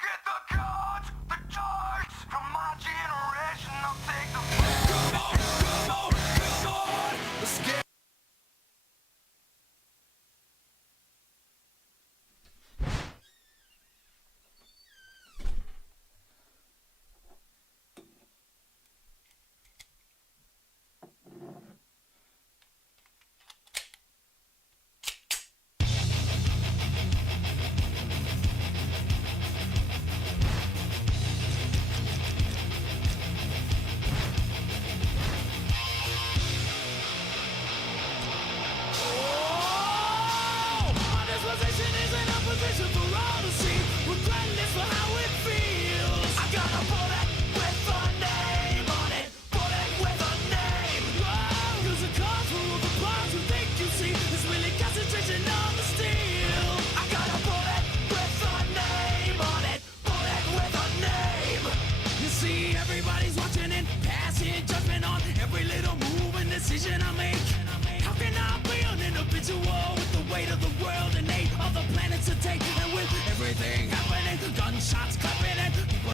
get the cards, the charts from my generation. I'll take the come on, come on, come on. Let's get decision I make. How can I be an individual with the weight of the world and 8 other planets to take? And with everything happening, gunshots clapping and people.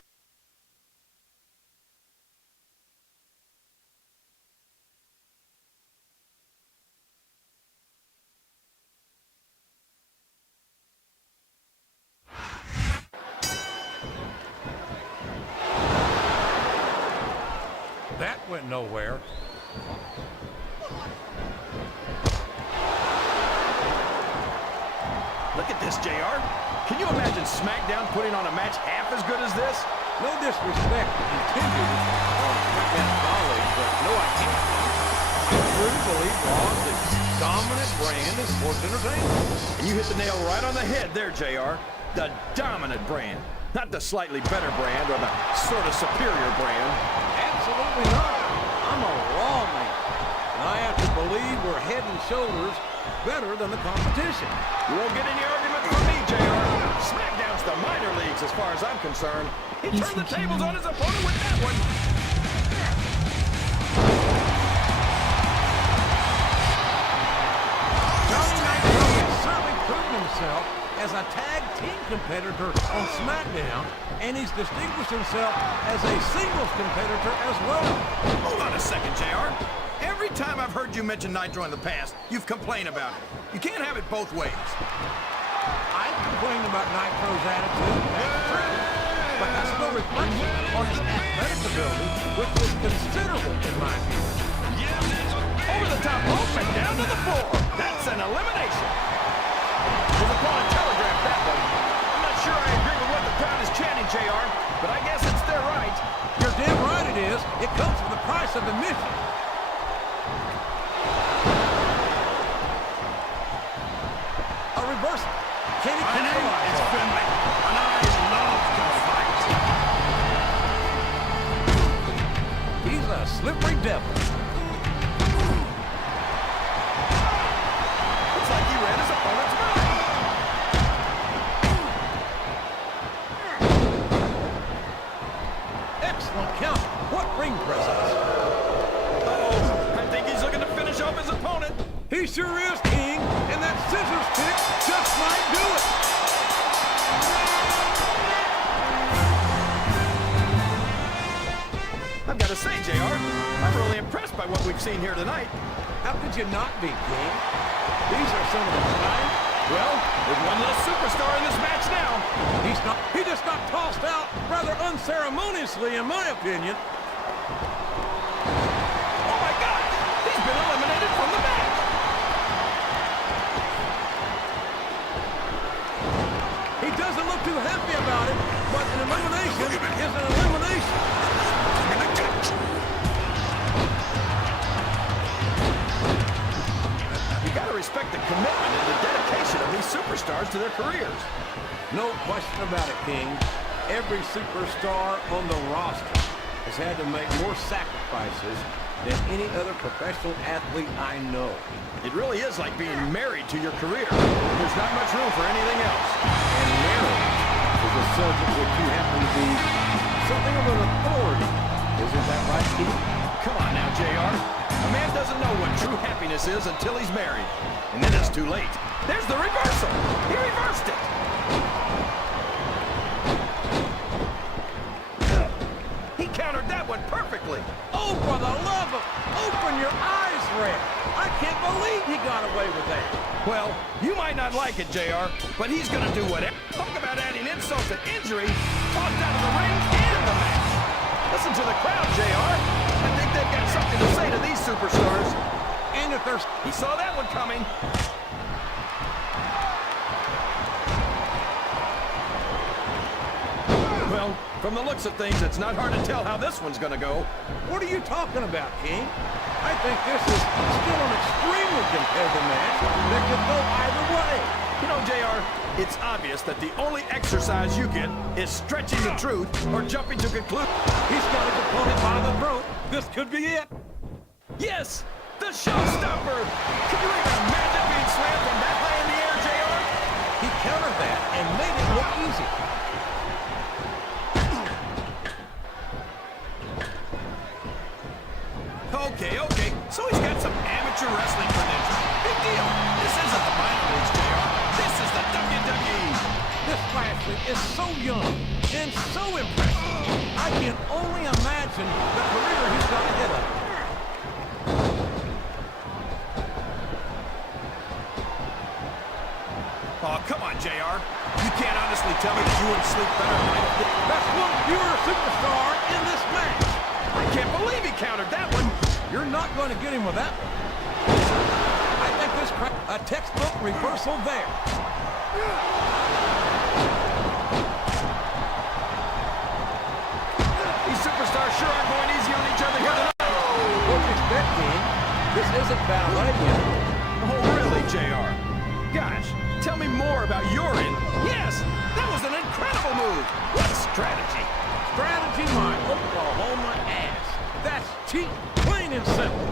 That went nowhere. Look at this, JR. Can you imagine Smackdown putting on a match half as good as this? No disrespect to contenders on Smackdown colleagues, but no, I can't. I truly believe Raw's the dominant brand of sports entertainment. And you hit the nail right on the head there, JR. The dominant brand. Not the slightly better brand or the sort of superior brand. Absolutely not. I'm a Raw man. And I have to believe we're head and shoulders better than the competition. You won't get any argument from me, JR. Smackdown's the minor leagues as far as I'm concerned. He turned the tables on his opponent with that one. Johnny Nitro has certainly proven himself as a tag team competitor on SmackDown, and he's distinguished himself as a singles competitor as well. Hold on a second, JR. Every time I've heard you mention Nitro in the past, you've complained about it. You can't have it both ways. I've complained about Nitro's attitude, that's true, but that's no reflection on his athletic ability, which was considerable in my view. Over the top rope and down to the floor. That's an elimination. His opponent telegraphed that one. I'm not sure I agree with what the crowd is chanting, JR, but I guess it's their right. You're damn right it is. It comes with the price of admission. A reversal. Can he capitalize on it? And I love to fight. He's a slippery devil. Looks like he read his opponent's mind. Excellent counter. What ring presence. Uh-oh, I think he's looking to finish off his opponent. He sure is, King, and that scissors kick just might do it. I've got to say, JR, I'm really impressed by what we've seen here tonight. How could you not be, King? These are some of the time. Well, there's one less superstar in this match now. He just got tossed out rather unceremoniously, in my opinion. Oh my God! He's been eliminated from the match. He doesn't look too happy about it, but an elimination is an elimination. You got to respect the commitment and the dedication of these superstars to their careers. No question about it, King. Every superstar on the roster has had to make more sacrifices than any other professional athlete I know. It really is like being married to your career. There's not much room for anything else. And marriage is a subject which you happen to be something of an authority. Isn't that right, Keith? Come on now, JR. A man doesn't know what true happiness is until he's married. And then it's too late. There's the reversal. He reversed it. easily. Oh, for the love of... Open your eyes, Red. I can't believe he got away with that. Well, you might not like it, JR, but he's gonna do whatever. Talk about adding insult to injury. Talked out of the ring and the match. Listen to the crowd, JR. I think they've got something to say to these superstars. And if there's... He saw that one coming. Well, from the looks of things, it's not hard to tell how this one's gonna go. What are you talking about, King? I think this is still an extremely competitive match that could go either way. You know, JR, it's obvious that the only exercise you get is stretching the truth or jumping to conclusion. He's got his opponent by the throat. This could be it. Yes, the showstopper. Can you even imagine being slammed from that high in the air, JR? He countered that and made it look easy. Okay. So he's got some amateur wrestling credentials. Big deal. This isn't the minor leagues, JR. This is the WWE. This Lashley is so young and so impressive. I can only imagine the career he's got ahead of him. Oh, come on, JR. You can't honestly tell me that you wouldn't sleep better tonight. That's one pure superstar in this match. I can't believe he countered that one. You're not going to get him with that one. I think this a textbook reversal there. These superstars sure are going easy on each other here tonight. What you expect, King? This isn't ballet yet. Oh, really, JR? Gosh, tell me more about your end. Yes, that was an incredible move. What a strategy. Strategy, my Oklahoma ass. That's cheap, plain and simple.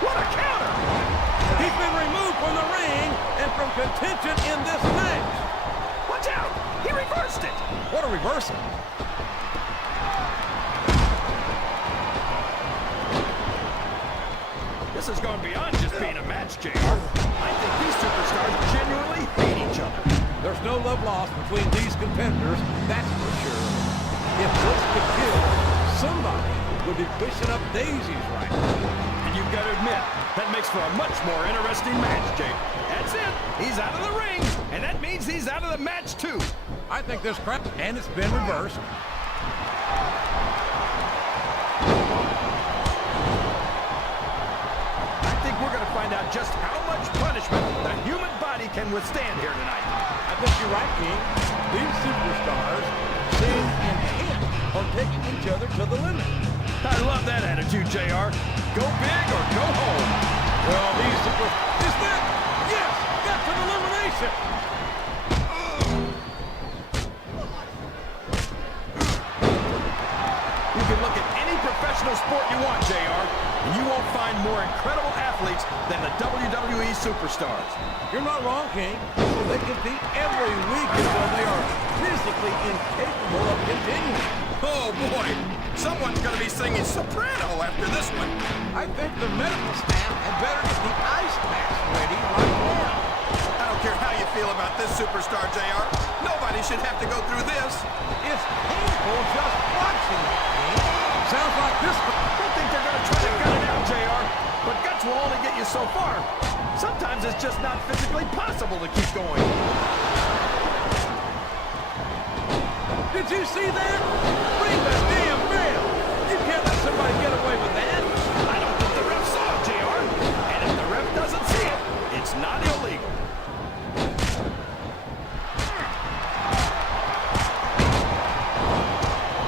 What a counter! He's been removed from the ring and from contention in this match. Watch out! He reversed it! What a reversal. This has gone beyond just being a match, JR. I think these superstars genuinely hate each other. There's no love lost between these competitors, that's for sure. If this could kill, somebody would be pushing up daisies right now. And you've got to admit, that makes for a much more interesting match, Jake. That's it. He's out of the ring, and that means he's out of the match, too. I think this crap, and it's been reversed. I think we're going to find out just how much punishment the human body can withstand here tonight. I think you're right, King. These superstars seem intent on taking each other to the limit. I love that attitude, JR. Go big or go home. Well, these super... Is that... Yes! That's an elimination! You can look at any professional sport you want, JR, and you won't find more incredible athletes than the WWE superstars. You're not wrong, King. They compete every week until they are physically incapable of continuing. Oh, boy. Someone's going to be singing soprano after this one. I think the medical staff had better get the ice packs ready right now. I don't care how you feel about this superstar, JR. Nobody should have to go through this. It's painful just watching it, King. Sounds like this... I don't think they're going to try to gut it out, JR. But guts will only get you so far. Sometimes it's just not physically possible to keep going. Did you see that? Ring the damn bell! You can't let somebody get away with that! I don't think the ref saw it, JR. And if the ref doesn't see it, it's not illegal.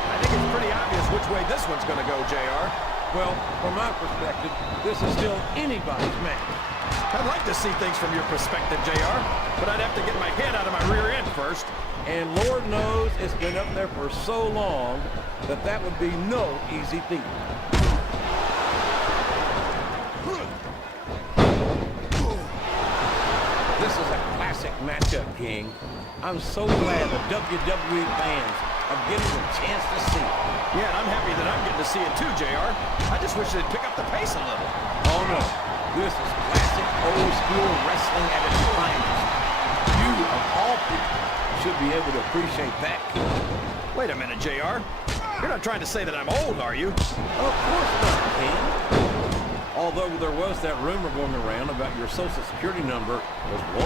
I think it's pretty obvious which way this one's going to go, JR. Well, from my perspective, this is still anybody's match. I'd like to see things from your perspective, JR, but I'd have to get my head out of my rear end first. And Lord knows it's been up there for so long that that would be no easy feat. This is a classic matchup, King. I'm so glad the WWE fans are getting a chance to see it. Yeah, and I'm happy that I'm getting to see it too, JR. I just wish they'd pick up the pace a little. Oh no, this is classic old school wrestling at its finest. You, of all people, should be able to appreciate that, King. Wait a minute, JR. You're not trying to say that I'm old, are you? Of course not, King. Although there was that rumor going around about your Social Security number was 1.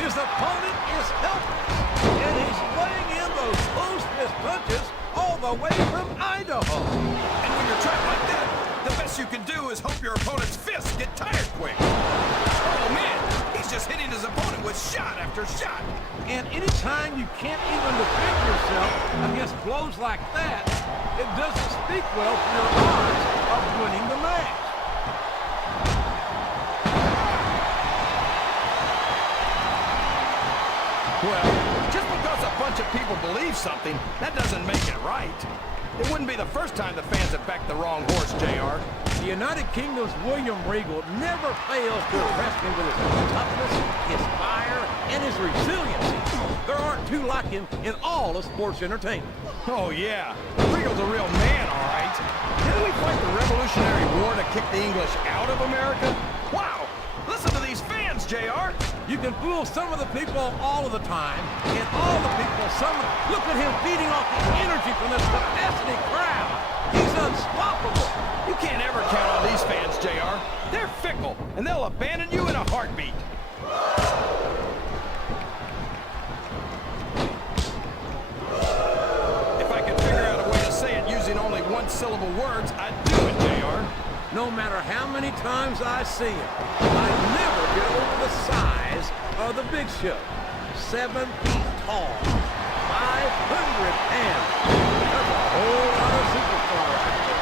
His opponent is helpless, and he's laying in those close-fist punches all the way from Idaho. And when you're trapped like that, the best you can do is hope your opponent's fists get tired quick. Oh, man, he's just hitting his opponent with shot after shot. And anytime you can't even defend yourself against blows like that, it doesn't speak well for your odds of winning the match. Well, just because a bunch of people believe something, that doesn't make it right. It wouldn't be the first time the fans have backed the wrong horse, JR. The United Kingdom's William Regal never fails to impress me with his toughness, his fire, and his resiliency. There aren't two like him in all of sports entertainment. Oh, yeah. Regal's a real man, all right. Didn't we fight the Revolutionary War to kick the English out of America? Wow! Listen to these fans, JR. You can fool some of the people all of the time, and all the people some... Look at him feeding off the energy from this capacity crowd. He's unstoppable. You can't ever count on these fans, JR. They're fickle, and they'll abandon you in a heartbeat. If I could figure out a way to say it using only one-syllable words, I'd do it, JR. No matter how many times I see him, I never get over the size of the Big Show. 7 feet tall, 500 pounds. That's a whole lot of superstar right there.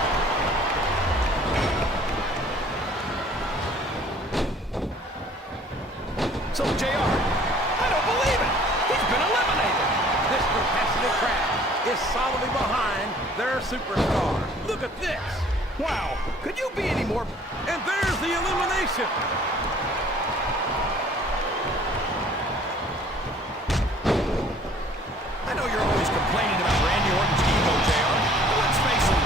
So, JR, I don't believe it. He's been eliminated. This capacity crowd is solidly behind their superstar. Look at this. Wow, could you be any more... And there's the elimination. I know you're always complaining about Randy Orton's ego, JR, but let's face it,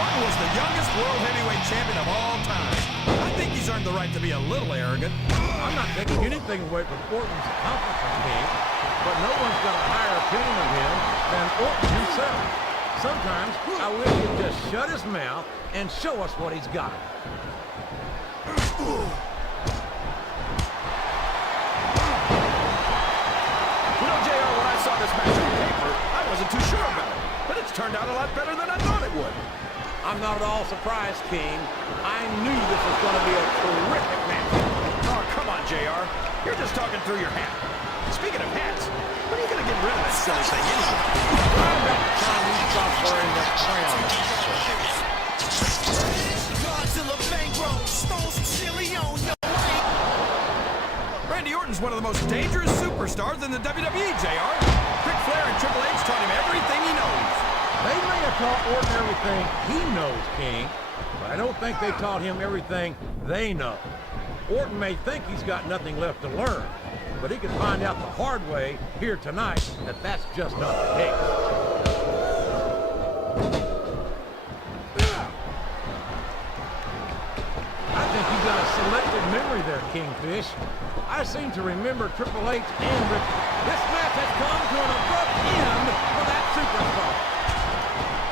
Orton was the youngest world heavyweight champion of all time. I think he's earned the right to be a little arrogant. I'm not taking anything away from Orton's accomplishments, King, but no one's got a higher opinion of him than Orton himself. Sometimes I wish he'd just shut his mouth and show us what he's got. You know, JR, when I saw this match on paper, I wasn't too sure about it, but it's turned out a lot better than I thought it would. I'm not at all surprised, King. I knew this was going to be a terrific match. Oh, come on, JR. You're just talking through your hat. Speaking of hats, when are you going to get rid of that silly thing anyway? I'm about time we stop wearing that crown. Randy Orton's one of the most dangerous superstars in the WWE, JR. Ric Flair and Triple H taught him everything he knows. They may have taught Orton everything he knows, King, but I don't think they taught him everything they know. Orton may think he's got nothing left to learn, but he could find out the hard way here tonight that that's just not the case. I think you got a selective memory there, Kingfish. I seem to remember Triple H and Rick. This match has come to an abrupt end for that superstar.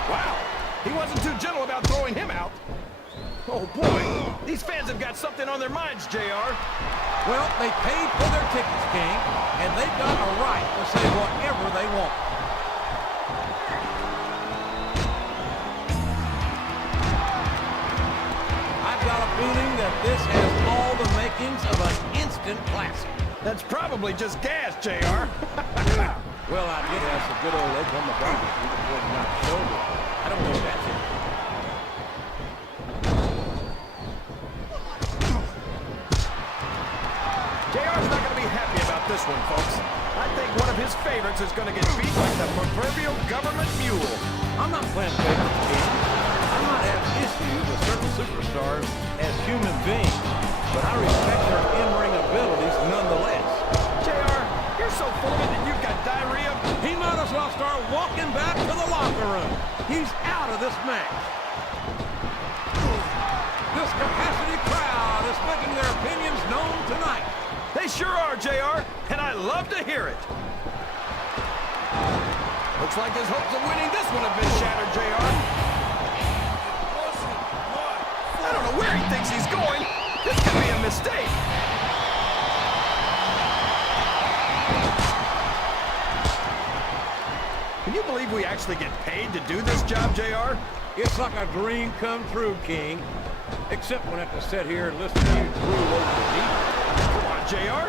Wow, he wasn't too gentle about throwing him out. Oh boy, these fans have got something on their minds, JR. Well, they paid for their tickets, King, and they've got a right to say whatever they want. I've got a feeling that this has all the makings of an instant classic. That's probably just gas, JR. Well, I did have some good old Oklahoma barbecue before the night shoulder. I don't know if that's it. JR's not going to be happy about this one, folks. I think one of his favorites is going to get beat like the proverbial government mule. I'm not playing favorites, King. I might have issues with certain superstars as human beings, but I respect their in-ring abilities nonetheless. JR, you're so full of it that you've got diarrhea. He might as well start walking back to the locker room. He's out of this match. This capacity crowd is making their opinions known tonight. They sure are, JR, and I love to hear it. Looks like his hopes of winning this one have been shattered, JR. I don't know where he thinks he's going. This could be a mistake. Can you believe we actually get paid to do this job, JR? It's like a dream come true, King. Except when I have to sit here and listen to you drool over the deep. Come on, JR.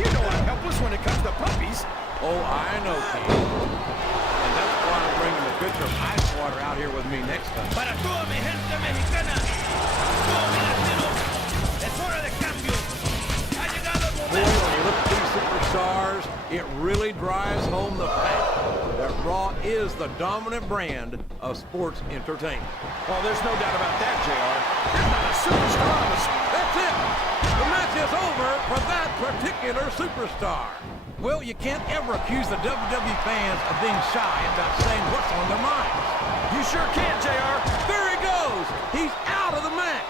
You know I'm helpless when it comes to puppies. Oh, I know, King. And that's why I'm bringing the pitcher of ice water out here with me next time. Para toda mi gente mexicana, todos mis latinos, es hora de cambio. Ha llegado el Boy, momento. when you look at these superstars, it really drives home the fact that Raw is the dominant brand of sports entertainment. Oh, there's no doubt about that, JR. You're not a superstar on the... That's it! The match is over for that particular superstar. Well, you can't ever accuse the WWE fans of being shy about saying what's on their minds. You sure can, JR. There he goes! He's out of the match!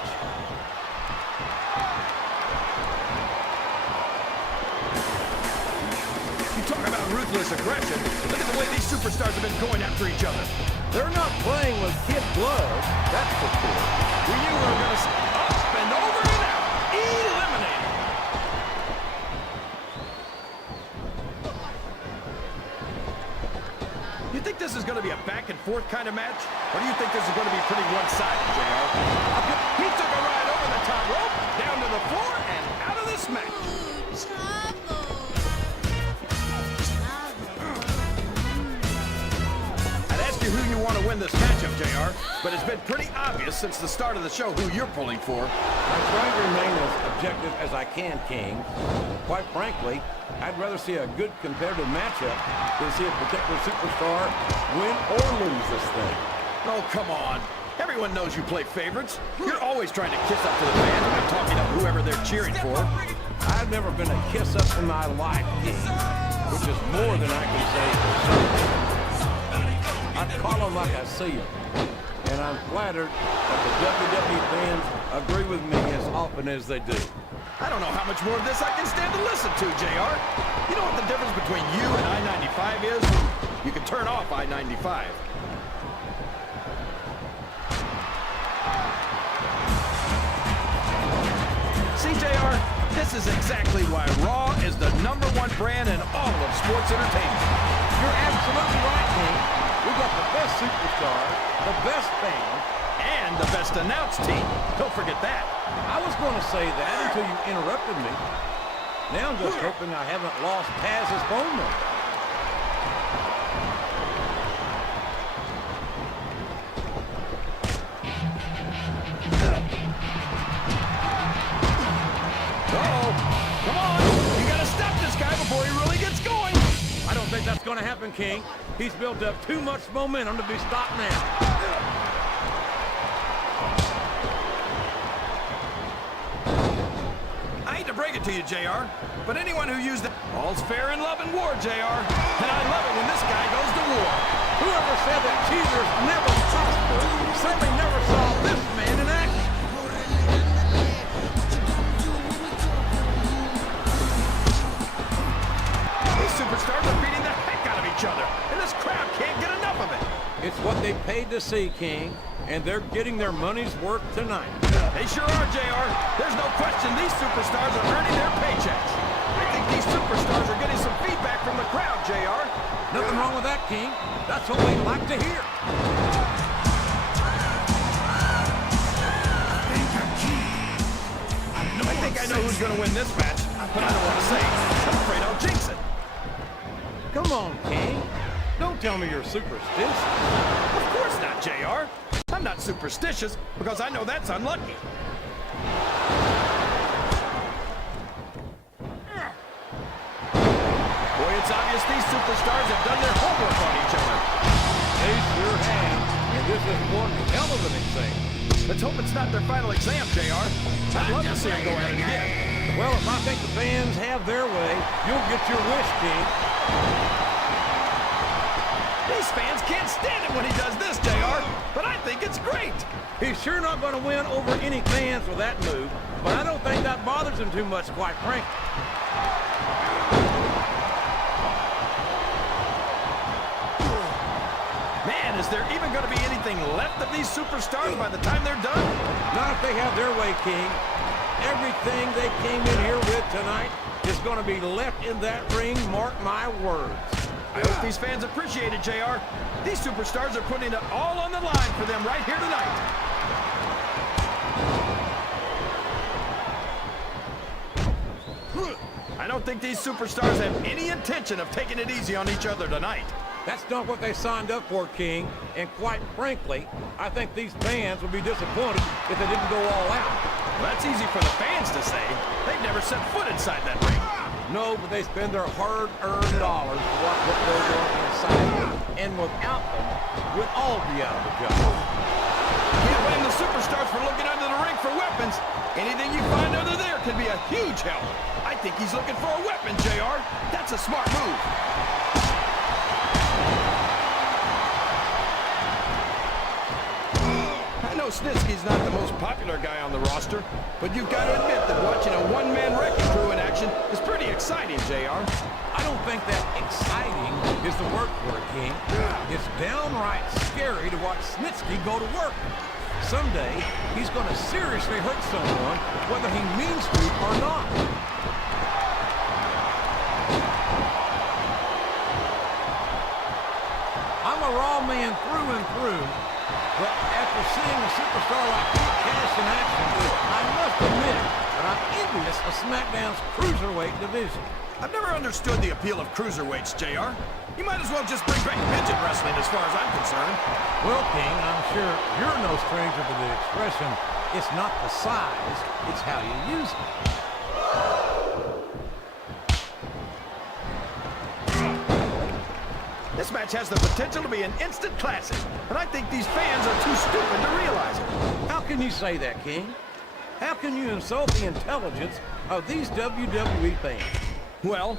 You talk about ruthless aggression. Look at the way these superstars have been going after each other. They're not playing with kid gloves, that's for sure. We knew we were going to... Up and over and out. Eliminated. You think this is going to be a back-and-forth kind of match? Or do you think this is going to be pretty one-sided, JR? He took a ride over the top rope, down to the floor, and out of this match. I'd ask you who you want to win this matchup, JR, but it's been pretty obvious since the start of the show who you're pulling for. I'm trying to remain as objective as I can, King. Quite frankly, I'd rather see a good competitive matchup than see a particular superstar win or lose this thing. Oh, come on. Everyone knows you play favorites. You're always trying to kiss up to the fans by talking to whoever they're cheering for. I've never been a kiss-up in my life, King, which is more than I can say for some. I call them like I see them, and I'm flattered that the WWE fans agree with me as often as they do. I don't know how much more of this I can stand to listen to, JR. You know what the difference between you and I-95 is? You can turn off I-95. See, JR, this is exactly why Raw is the #1 brand in all of sports entertainment. You're absolutely right, King. We got the best superstars, the best fans, And the best announced team. Don't forget that. I was going to say that until you interrupted me. Now I'm just hoping I haven't lost Taz's phone number. Uh-oh. Come on. You got to stop this guy before he really gets going. I don't think that's going to happen, King. He's built up too much momentum to be stopped now. I hate to break it to you, JR, but anyone who used that... All's fair in love and war, JR. And I love it when this guy goes to war. Whoever said that cheaters never prosper certainly never saw this man in action. These superstars are beating the heck out of each other, and this crowd can't get enough of it. It's what they paid to see, King, and they're getting their money's worth tonight. They sure are, JR. There's no question these superstars are earning their paychecks. I think these superstars are getting some feedback from the crowd, JR. Nothing wrong with that, King. That's what we like to hear. I think I know who's going to win this match, but I don't want to say. I'm afraid I'll jinx it. Come on, King. Don't tell me you're superstitious. Of course not, JR. I'm not superstitious because I know that's unlucky. Boy, it's obvious these superstars have done their homework on each other. They sure have, and this is one hell of an exam. Let's hope it's not their final exam, JR. I'd love to see them go at it again. Well, if I think the fans have their way, you'll get your wish, King. These fans can't stand it when he does this, JR, but I think it's great. He's sure not going to win over any fans with that move, but I don't think that bothers him too much, quite frankly. Man, is there even going to be anything left of these superstars by the time they're done? Not if they have their way, King. Everything they came in here with tonight is going to be left in that ring, mark my words. I hope these fans appreciate it, JR. These superstars are putting it all on the line for them right here tonight. I don't think these superstars have any intention of taking it easy on each other tonight. That's not what they signed up for, King. And quite frankly, I think these fans would be disappointed if they didn't go all out. Well, that's easy for the fans to say. They've never set foot inside that ring. No, but they spend their hard-earned dollars to watch what goes on inside. And without them, we'd all be out of a job. Can't blame the superstars for looking under the ring for weapons. Anything you find under there can be a huge help. I think he's looking for a weapon, JR. That's a smart move. I know Snitsky's not the most popular guy on the roster, but you've got to admit that watching a one-man wrecking crew in action is pretty exciting, JR. I don't think that exciting is the word for it, King. It's downright scary to watch Snitsky go to work. Someday, he's going to seriously hurt someone, whether he means to or not. I'm a Raw man through and through, but after seeing a superstar like Big Cass in action, I must admit that I'm envious of SmackDown's cruiserweight division. I've never understood the appeal of cruiserweights, JR. You might as well just bring back midget wrestling as far as I'm concerned. Well, King, I'm sure you're no stranger to the expression, it's not the size, it's how you use it. This match has the potential to be an instant classic, but I think these fans are too stupid to realize it. How can you say that, King? How can you insult the intelligence of these WWE fans? Well,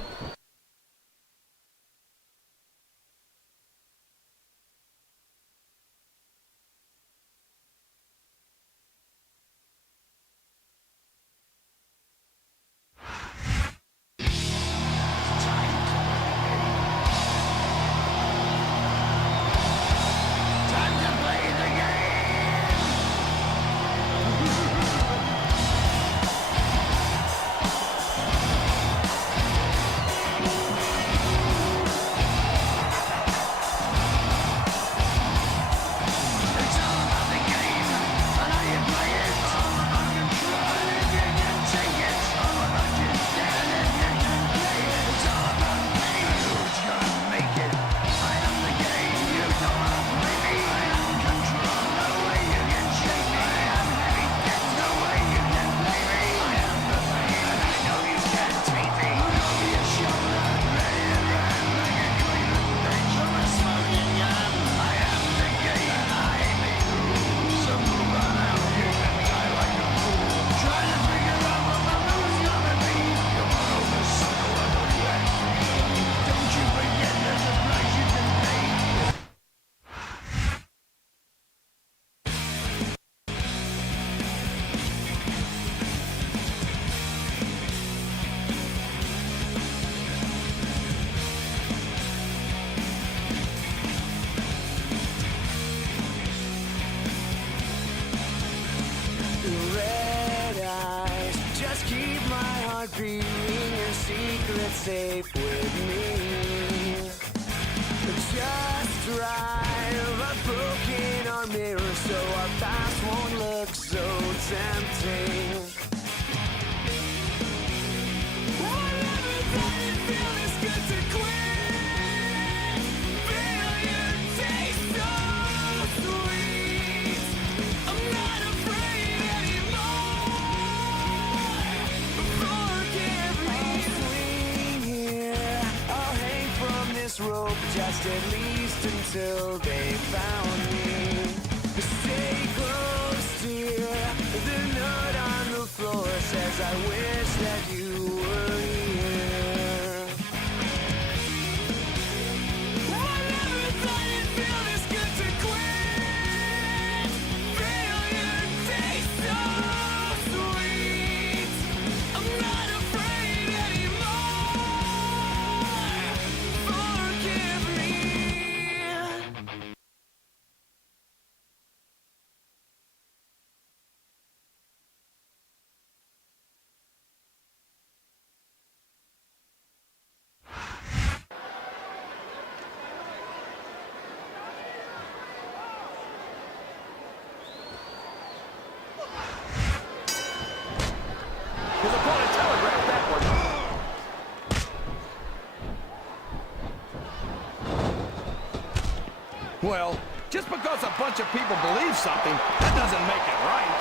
safe with me. Just drive a broken our mirror so our past won't look so tempting. Whatever that it feels, it's good to quit. Failure tastes so sweet. I'm not afraid anymore. Forgive me. I'll swing here. I'll hang from this rope just at least until they found me. Stay close, dear. The note on the floor says I wish that you were here. Whatever that it feels. Well, just because a bunch of people believe something, that doesn't make it right.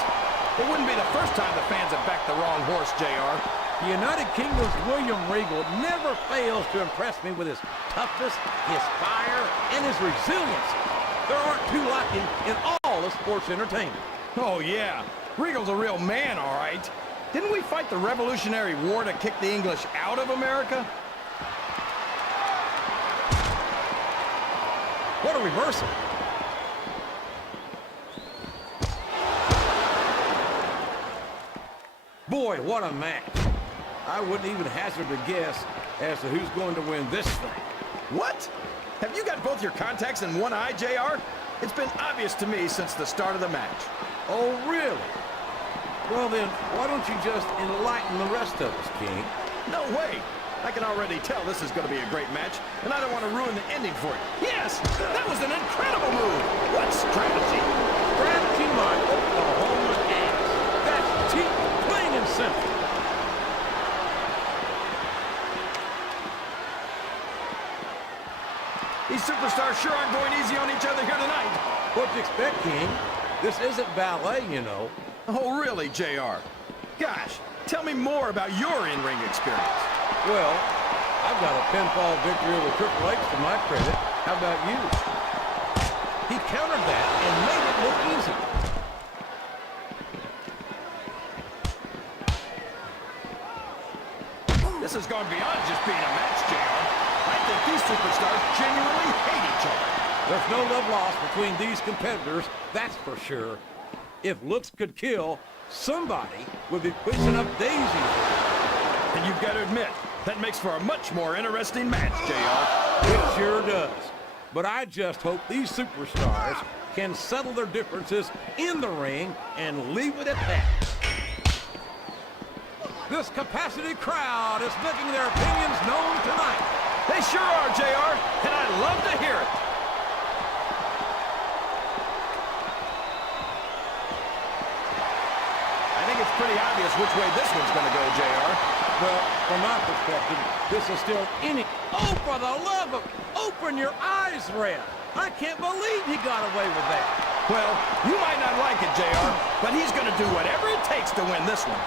It wouldn't be the first time the fans have backed the wrong horse, JR. The United Kingdom's William Regal never fails to impress me with his toughness, his fire, and his resiliency. There aren't two like him in all of sports entertainment. Oh, yeah. Regal's a real man, all right. Didn't we fight the Revolutionary War to kick the English out of America? What a reversal. Boy, what a match. I wouldn't even hazard a guess as to who's going to win this thing. What? Have you got both your contacts in one eye, JR? It's been obvious to me since the start of the match. Oh, really? Well then, why don't you just enlighten the rest of us, King? No way! I can already tell this is going to be a great match, and I don't want to ruin the ending for you. Yes! That was an incredible move! What strategy! Strategy, my Oklahoma ass. That's cheap, plain and simple. These superstars sure aren't going easy on each other here tonight. What'd you expect, King? This isn't ballet, you know. Oh, really, JR? Gosh, tell me more about your in-ring experience. Well, I've got a pinfall victory over Triple H to my credit. How about you? He countered that and made it look easy. This has gone beyond just being a match, JR. I think these superstars genuinely hate each other. There's no love lost between these competitors, that's for sure. If looks could kill, somebody would be pushing up daisies. And you've got to admit, that makes for a much more interesting match, JR. It sure does. But I just hope these superstars can settle their differences in the ring and leave it at that. This capacity crowd is making their opinions known tonight. They sure are, JR, and I love to hear it. I think it's pretty obvious which way this one's going to go, JR. Well, from my perspective, this is still any... Oh, for the love of... Open your eyes, Red. I can't believe he got away with that. Well, you might not like it, JR, but he's going to do whatever it takes to win this one.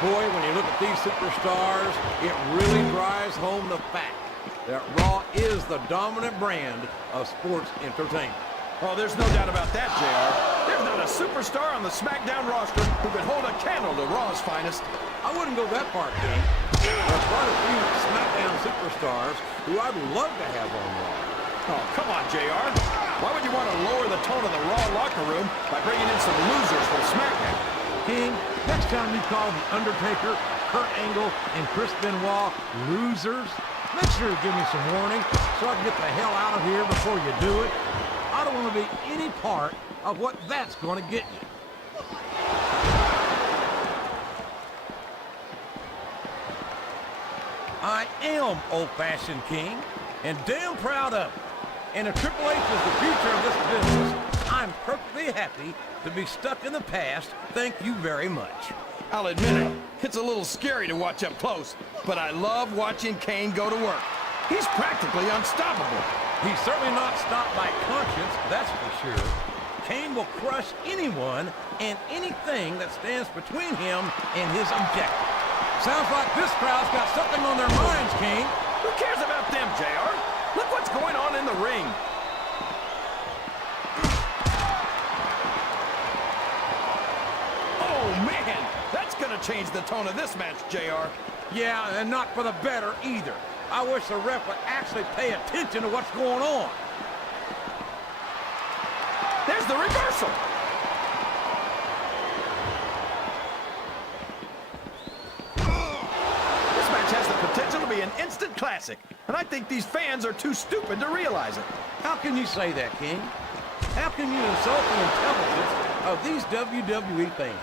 Boy, when you look at these superstars, it really drives home the fact that Raw is the dominant brand of sports entertainment. Oh, there's no doubt about that, JR. There's not a superstar on the Smackdown roster who could hold a candle to Raw's finest. I wouldn't go that far, King. There's quite a few Smackdown superstars who I'd love to have on Raw. Oh, come on, JR. Why would you want to lower the tone of the Raw locker room by bringing in some losers from Smackdown? King, next time you call The Undertaker, Kurt Angle, and Chris Benoit losers, make sure you give me some warning so I can get the hell out of here before you do it. I don't want to be any part of what that's going to get you. I am old-fashioned, King, and damn proud of it. And if Triple H is the future of this business, I'm perfectly happy to be stuck in the past. Thank you very much. I'll admit it, it's a little scary to watch up close, but I love watching Kane go to work. He's practically unstoppable. He's certainly not stopped by conscience, that's for sure. Kane will crush anyone and anything that stands between him and his objective. Sounds like this crowd's got something on their minds, Kane. Who cares about them, JR? Look what's going on in the ring. Oh, man! That's gonna change the tone of this match, JR. Yeah, and not for the better either. I wish the ref would actually pay attention to what's going on. There's the reversal. This match has the potential to be an instant classic, and I think these fans are too stupid to realize it. How can you say that, King? How can you insult the intelligence of these WWE fans?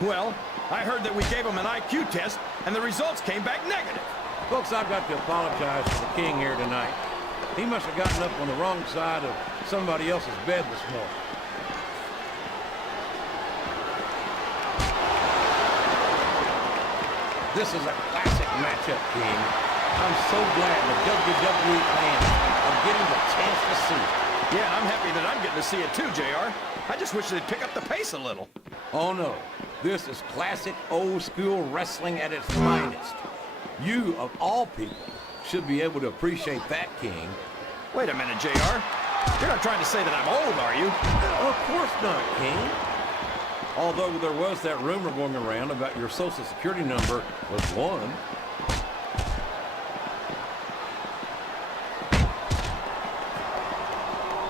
Well, I heard that we gave them an IQ test, and the results came back negative. Folks, I've got to apologize to the King here tonight. He must have gotten up on the wrong side of somebody else's bed this morning. This is a classic matchup, King. I'm so glad the WWE fans are getting the chance to see it. Yeah, I'm happy that I'm getting to see it too, JR. I just wish they'd pick up the pace a little. Oh no, this is classic old school wrestling at its finest. You, of all people, should be able to appreciate that, King. Wait a minute, JR. You're not trying to say that I'm old, are you? Of course not, King. Although there was that rumor going around about your social security number was 1.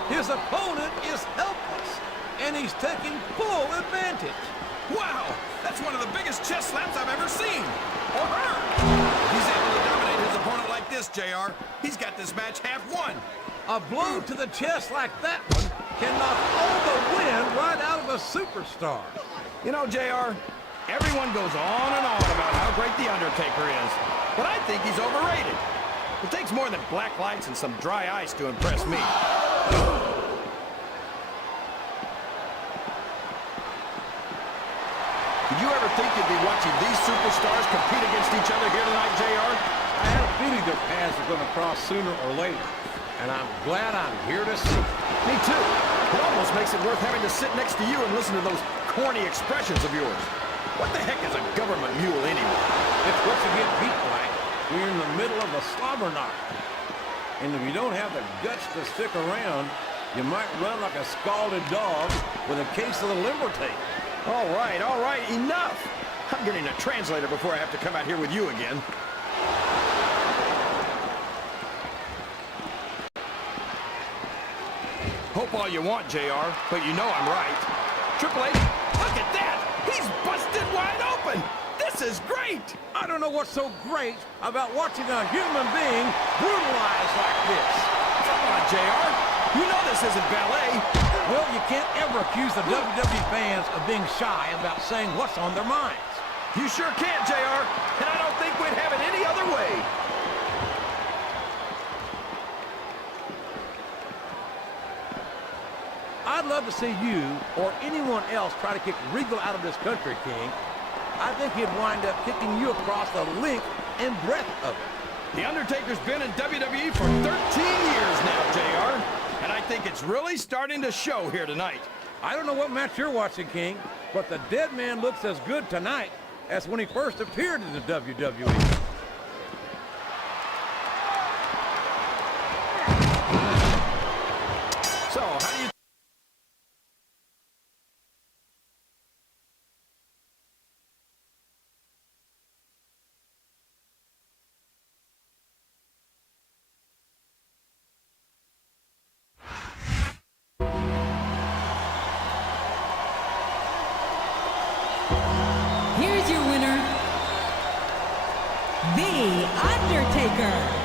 His opponent is helpless, and he's taking full advantage. Wow! That's one of the biggest chest slaps I've ever seen! Or heard! He's able to dominate his opponent like this, JR. He's got this match half won. A blow to the chest like that one can knock all the wind right out of a superstar. You know, JR, everyone goes on and on about how great The Undertaker is, but I think he's overrated. It takes more than black lights and some dry ice to impress me. Did you ever think you'd be watching these superstars compete against each other here tonight, JR? I had a feeling their paths were going to cross sooner or later, and I'm glad I'm here to see it. Me too. It almost makes it worth having to sit next to you and listen to those corny expressions of yours. What the heck is a government mule anyway? It's what you get beat like when you're in the middle of a slobber knock. And if you don't have the guts to stick around, you might run like a scalded dog with a case of the liver tape. All right, enough! I'm getting a translator before I have to come out here with you again. Hope all you want, JR, but you know I'm right. Triple H, look at that! He's busted wide open! This is great! I don't know what's so great about watching a human being brutalized like this. Come on, JR! You know this isn't ballet! Well, you can't ever accuse the WWE fans of being shy about saying what's on their minds. You sure can't, JR, and I don't think we'd have it any other way. I'd love to see you or anyone else try to kick Regal out of this country, King. I think he'd wind up kicking you across the length and breadth of it. The Undertaker's been in WWE for 13 years now, JR, and I think it's really starting to show here tonight. I don't know what match you're watching, King, but the dead man looks as good tonight as when he first appeared in the WWE. So, how do you... Here's your winner, The Undertaker.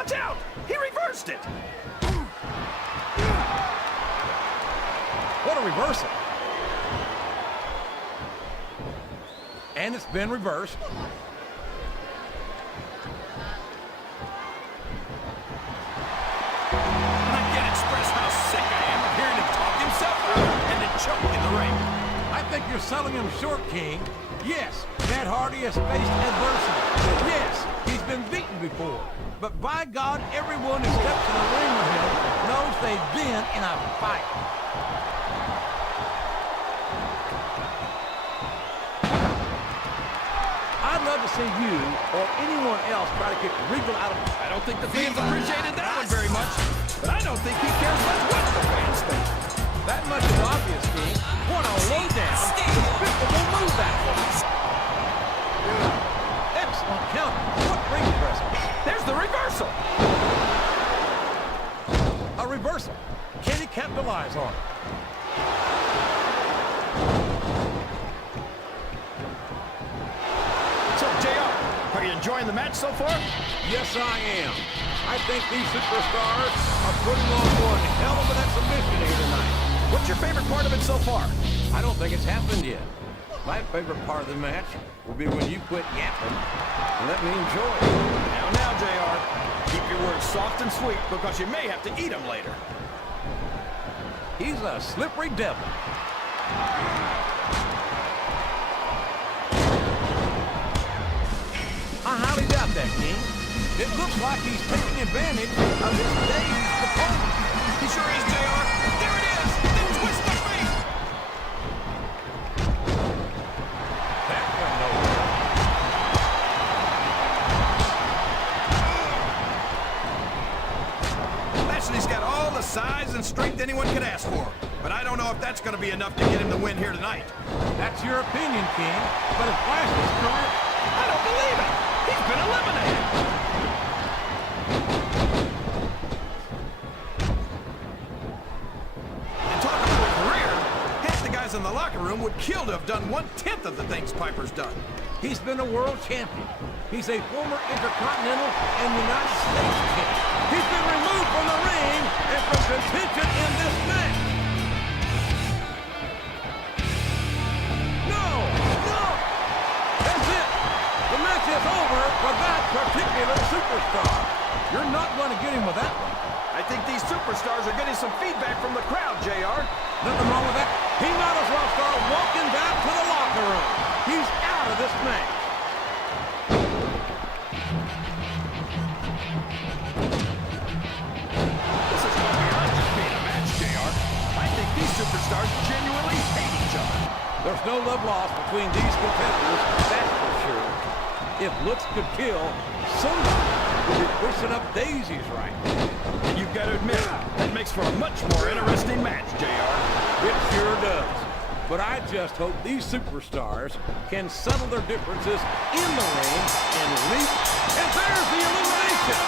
Watch out! He reversed it! What a reversal. And it's been reversed. And I can't express how sick I am of hearing him talk himself out and then choke in the ring. I think you're selling him short, King. Yes, Matt Hardy has faced adversity. Yes, he's been beaten before. But by God, everyone who steps in the ring with him knows they've been in a fight. I'd love to see you or anyone else try to kick Regal out of... I don't think the fans appreciated that one very much, but I don't think he cares much what the fans think. That much is obvious, King. What a lowdown. Despicable move that was. Excellent counter. What ring presence. There's the reversal. A reversal. Can he capitalize on it? So, JR, are you enjoying the match so far? Yes, I am. I think these superstars are putting on one hell of an exhibition here tonight. What's your favorite part of it so far? I don't think it's happened yet. My favorite part of the match will be when you quit yapping and let me enjoy it. Now, JR, keep your words soft and sweet because you may have to eat them later. He's a slippery devil. I highly doubt that, King. It looks like he's taking advantage of his dazed opponent. He sure is, JR. There it is. Then twist the feet. That went nowhere. Lashley's got all the size and strength anyone could ask for. But I don't know if that's going to be enough to get him the win here tonight. That's your opinion, King. But if Lashley's correct, I don't believe it. He's been eliminated. And talking to a career, half the guys in the locker room would kill to have done 1/10 of the things Piper's done. he's been a world champion. He's a former Intercontinental and United States champion. He's been removed from the ring and from contention in this match. No! That's it! The match is over for that particular superstar. You're not going to get him with that one. I think these superstars are getting some feedback from the crowd, JR. Nothing wrong with that. He might as well start walking back to the locker room. He's out of this match. This is going beyond just being a match, JR. I think these superstars genuinely hate each other. There's no love lost between these competitors, that's for sure. If looks could kill, somebody would be pushing up daisies right now. And you've got to admit, that makes for a much more interesting match, JR. It sure does. But I just hope these superstars can settle their differences in the ring and leap. And there's the elimination!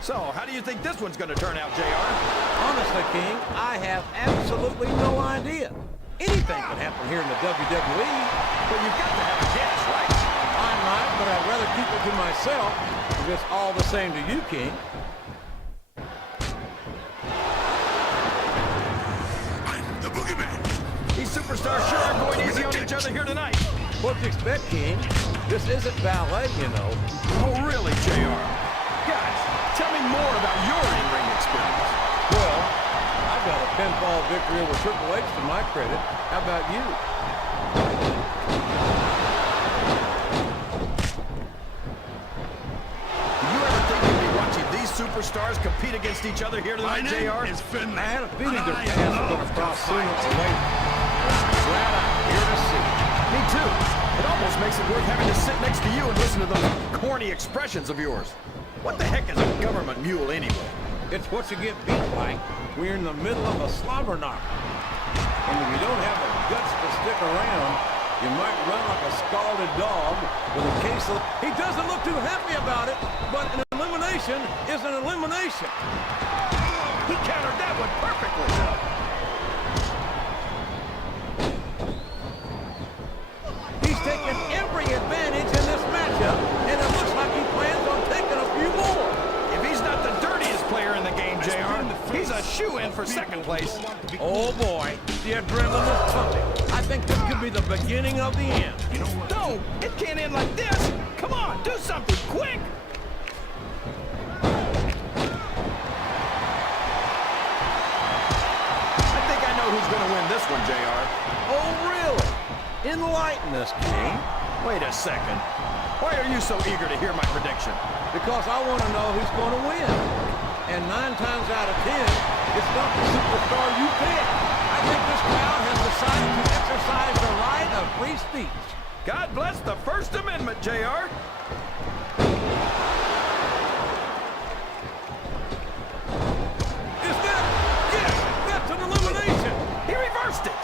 So, how do you think this one's going to turn out, JR? Honestly, King, I have absolutely no idea. Anything can happen here in the WWE. But you've got to have a guess, right? I might, but I'd rather keep it to myself if it's all the same to you, King. The boogeyman. These superstars sure are going easy on each other here tonight. What do you expect, King? This isn't ballet, you know. Oh, really, JR? Guys, tell me more about your in-ring experience. Well, I've got a pinfall victory over Triple H to my credit. How about you? Do you ever think you'd be watching these superstars compete against each other here My tonight, name JR? is Finley. I had a feeling their and I paths were love going to cross to sooner fight. or later. Glad I'm here to see. Me too. It almost makes it worth having to sit next to you and listen to those corny expressions of yours. What the heck is a government mule anyway? It's what you get beat like when you're in the middle of a slobber knocker. And if you don't have the guts to stick around, you might run like a scalded dog with a case of... He doesn't look too happy about it, but an elimination is an elimination. He countered that one perfectly. He's taking second place. Oh boy, the adrenaline is pumping. I think this could be the beginning of the end. No, it can't end like this. Come on, do something quick. I think I know who's going to win this one, JR. Oh really? Enlighten us, King. Wait a second. Why are you so eager to hear my prediction? Because I want to know who's going to win. And 9 times out of 10, it's not the superstar you pick. I think this crowd has decided to exercise the right of free speech. God bless the First Amendment, JR. Is that? Yes, that's an elimination. He reversed it.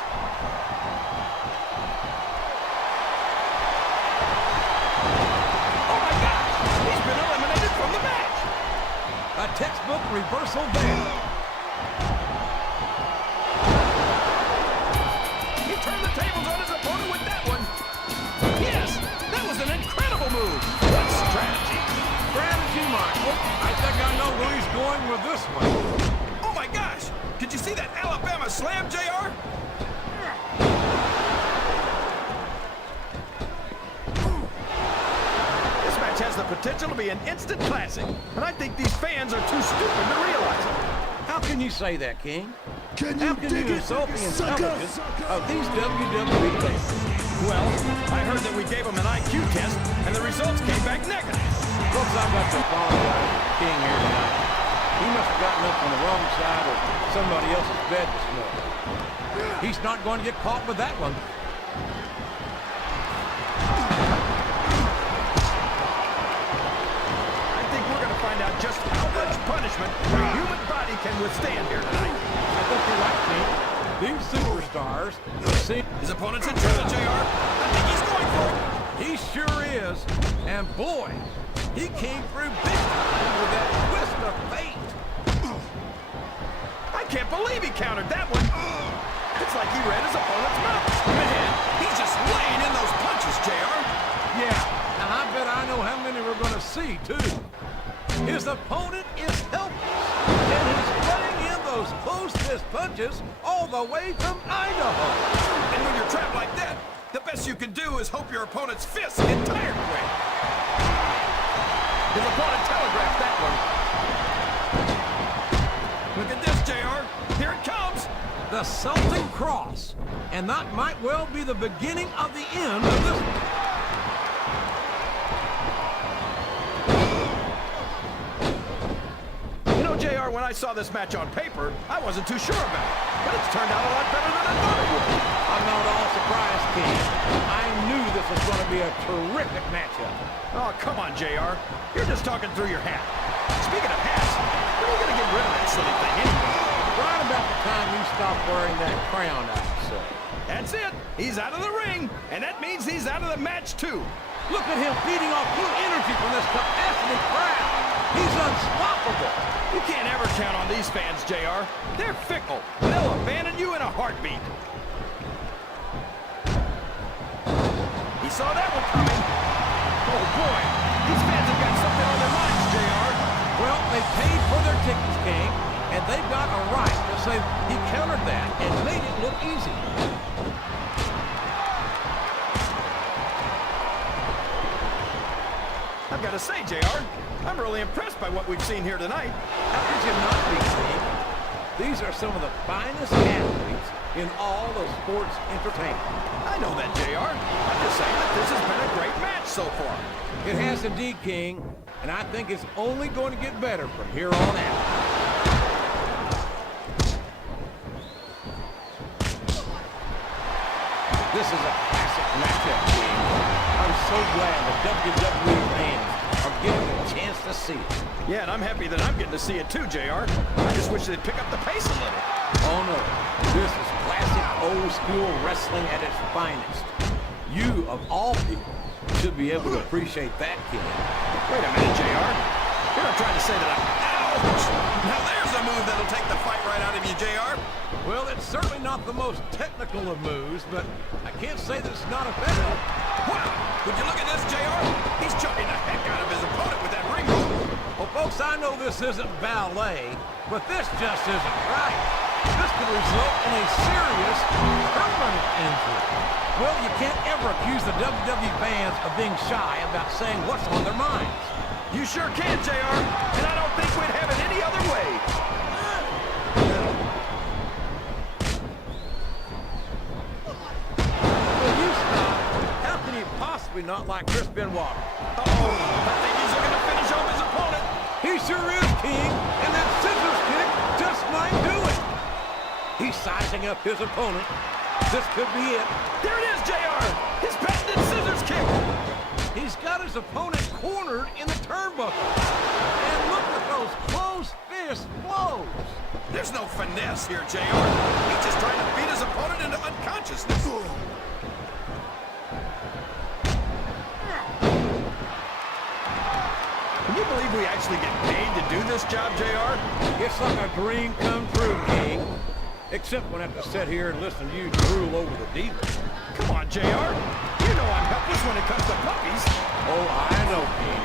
Oh my gosh, he's been eliminated from the match. A textbook reversal there. He turned the tables on his opponent with that one. Yes, that was an incredible move. What strategy? Strategy, Michael. I think I know where he's going with this one. Oh my gosh, did you see that Alabama slam, JR? This match has the potential to be an instant classic, and I think these fans are too stupid to realize it. How can you say that, King? Can How you can dig you it, insult the sucker? intelligence of these WWE players? Well, I heard that we gave him an IQ test, and the results came back negative. Folks, I've got to apologize to King here tonight. He must have gotten up on the wrong side of somebody else's bed this morning. He's not going to get caught with that one. I think we're going to find out just how much punishment the human body can withstand here tonight. I think you're right, King. These superstars seem... His opponent's in trouble, JR. I think he's going for it. He sure is. And boy, he came through big time with that twist of fate. I can't believe he countered that one. It's like he read his opponent's mouth. Man, he's just laying in those punches, JR. Yeah, and I bet I know how many we're going to see, too. His opponent is helpless, and he's letting in those close-fist punches all the way from Idaho. And when you're trapped like that, the best you can do is hope your opponent's fists get tired quick. His opponent telegraphed that one. Look at this, JR. Here it comes. The Celtic Cross, and that might well be the beginning of the end of this. You know, JR, when I saw this match on paper, I wasn't too sure about it. But it's turned out a lot better than I thought it would. I'm not at all surprised, King. I knew this was going to be a terrific matchup. Oh, come on, JR. You're just talking through your hat. Speaking of hats, when are you going to get rid of that silly thing anyway? Right about the time you stop wearing that crown, I'd say. That's it. He's out of the ring, and that means he's out of the match, too. Look at him feeding off new energy from this capacity crowd. He's unstoppable. You can't ever count on these fans, JR. They're fickle. They'll abandon you in a heartbeat. He saw that one coming. Oh, boy. These fans have got something on their minds, JR. Well, they paid for their tickets, King, and they've got a right to say he countered that and made it look easy. I've got to say, JR, I'm really impressed by what we've seen here tonight. How could you not be, King? These are some of the finest athletes in all of sports entertainment. I know that, JR. I'm just saying that this has been a great match so far. It has indeed, King, and I think it's only going to get better from here on out. This is a classic matchup, King. I'm so glad the WWE fans are getting a chance to see it. Yeah, and I'm happy that I'm getting to see it too, JR. I just wish they'd pick up the pace a little. Oh no, this is classic old school wrestling at its finest. You, of all people, should be able to appreciate that, King. Wait a minute, JR. You're not trying to say that I'm... Ouch! Now there's a move that'll take the fight right out of you, JR. Well, it's certainly not the most technical of moves, but I can't say that it's not effective. Wow! Would you look at this, JR? He's choking the heck out of his opponent with that ring rope. Well, folks, I know this isn't ballet, but this just isn't right. result in a serious, permanent injury. Well, you can't ever accuse the WWE fans of being shy about saying what's on their minds. You sure can, JR, and I don't think we'd have it any other way. Will you stop? How can you possibly not like Chris Benoit? Uh-oh, I think he's looking to finish off his opponent. He sure is, King, and that scissors kick just might do it. He's sizing up his opponent. This could be it. There it is, JR! His patented scissors kick! He's got his opponent cornered in the turnbuckle. And look at those closed fist blows. There's no finesse here, JR. He's just trying to beat his opponent into unconsciousness. Can you believe we actually get paid to do this job, JR? It's like a dream come true, King. Except when I have to sit here and listen to you drool over the diva. Come on, JR. You know I'm helpless when it comes to puppies. Oh, I know, King.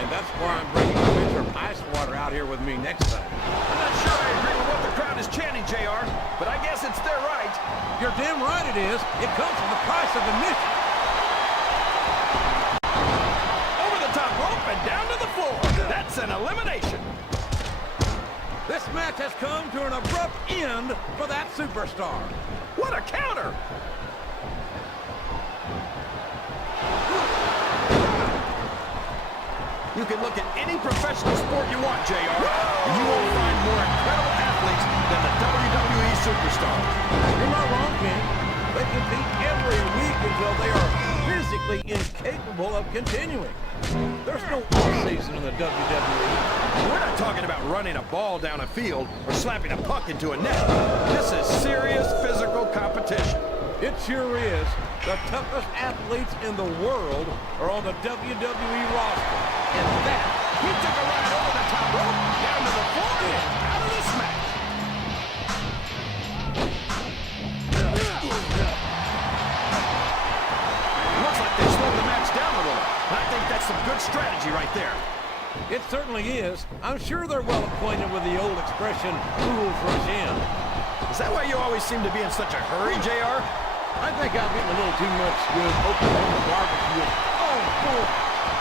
And that's why I'm bringing a pitcher of ice water out here with me next time. I'm not sure I agree with what the crowd is chanting, JR, but I guess it's their right. You're damn right it is. It comes with the price of admission. Over the top rope and down to the floor. That's an elimination. This match has come to an abrupt end for that superstar. What a counter! You can look at any professional sport you want, JR, and you won't find more incredible athletes than the WWE superstars. You're not wrong, King. They compete every week until they are physically incapable of continuing. There's no off-season in the WWE. We're not talking about running a ball down a field or slapping a puck into a net. This is serious physical competition. It sure is. The toughest athletes in the world are on the WWE roster. And that, He took a ride over the top rope, down to the floor, and out of this match. Looks like they slowed the match down a little. I think that's some good strategy right there. it certainly is. I'm sure they're well acquainted with the old expression, fools rush in. Is that why you always seem to be in such a hurry, JR? I think I've eaten a little too much good Oklahoma barbecue. Oh, boy.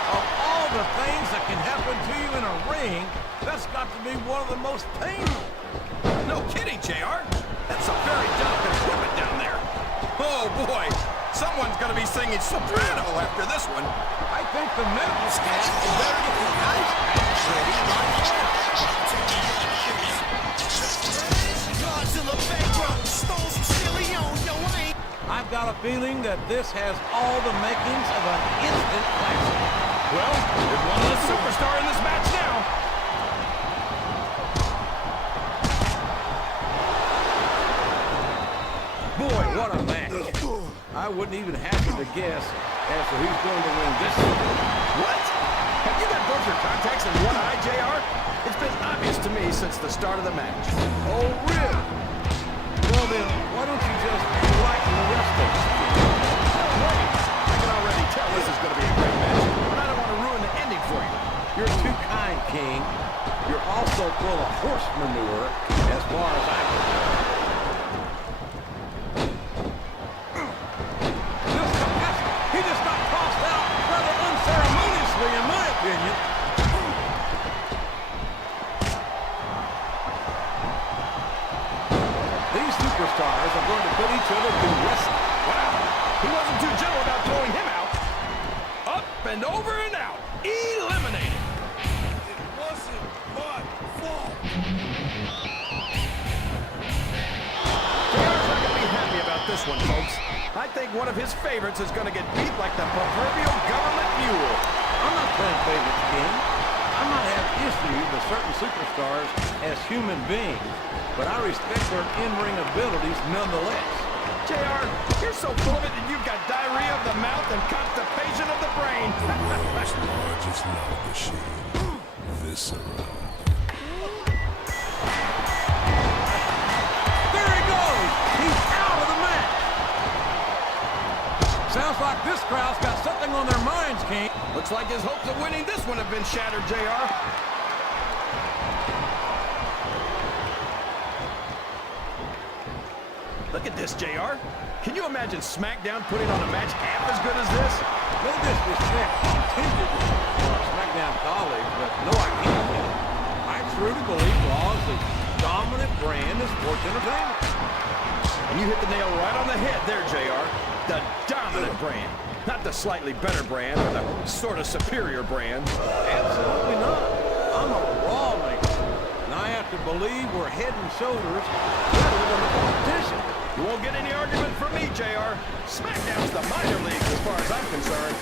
Of all the things that can happen to you in a ring, that's got to be one of the most painful. No kidding, JR. That's some very delicate equipment down there. Oh, boy. Someone's going to be singing soprano after this one. I think the medical staff is better get the ice packs ready right now. I've got a feeling that this has all the makings of an instant classic. Well, there's one less superstar in this match now. Boy, what a match. I wouldn't even hazard to guess as to who's going to win this one. What? Have you got both your contacts in one eye, JR? It's been obvious to me since the start of the match. Oh, really? Well, then, why don't you just enlighten the rest of us? Wait, I can already tell this is going to be a great match, but I don't want to ruin the ending for you. You're too kind, King. You're also full of horse manure, as far as I can tell. This capacity, he just got tossed out rather unceremoniously, in my opinion. These superstars are going to put each other through wrestling. Wow, he wasn't too gentle about throwing him out. Up and over and out. Eliminated. It wasn't my fault. JR's not going to be happy about this one, folks. I think one of his favorites is going to get beat like the proverbial government mule. I'm not playing favorites, King. I might have issues with certain superstars as human beings, but I respect their in-ring abilities nonetheless. JR, you're so full of it that you've got diarrhea of the mouth and constipation of the brain. World's largest love machine. Viscera. There he goes! He's out of the match! Sounds like this crowd's got something on their minds, King. Looks like his hopes of winning this one have been shattered, JR. Look at this, JR. Can you imagine Smackdown putting on a match half as good as this? No disrespect intended for a SmackDown colleague, but no, I can't. I truly believe Raw is the dominant brand of sports entertainment. And you hit the nail right on the head there, JR. The dominant brand. Not the slightly better brand or the sort of superior brand. Absolutely not. I'm a Raw maker, and I have to believe we're head and shoulders better than the competition. You won't get any argument from me, JR. SmackDown's the minor leagues as far as I'm concerned.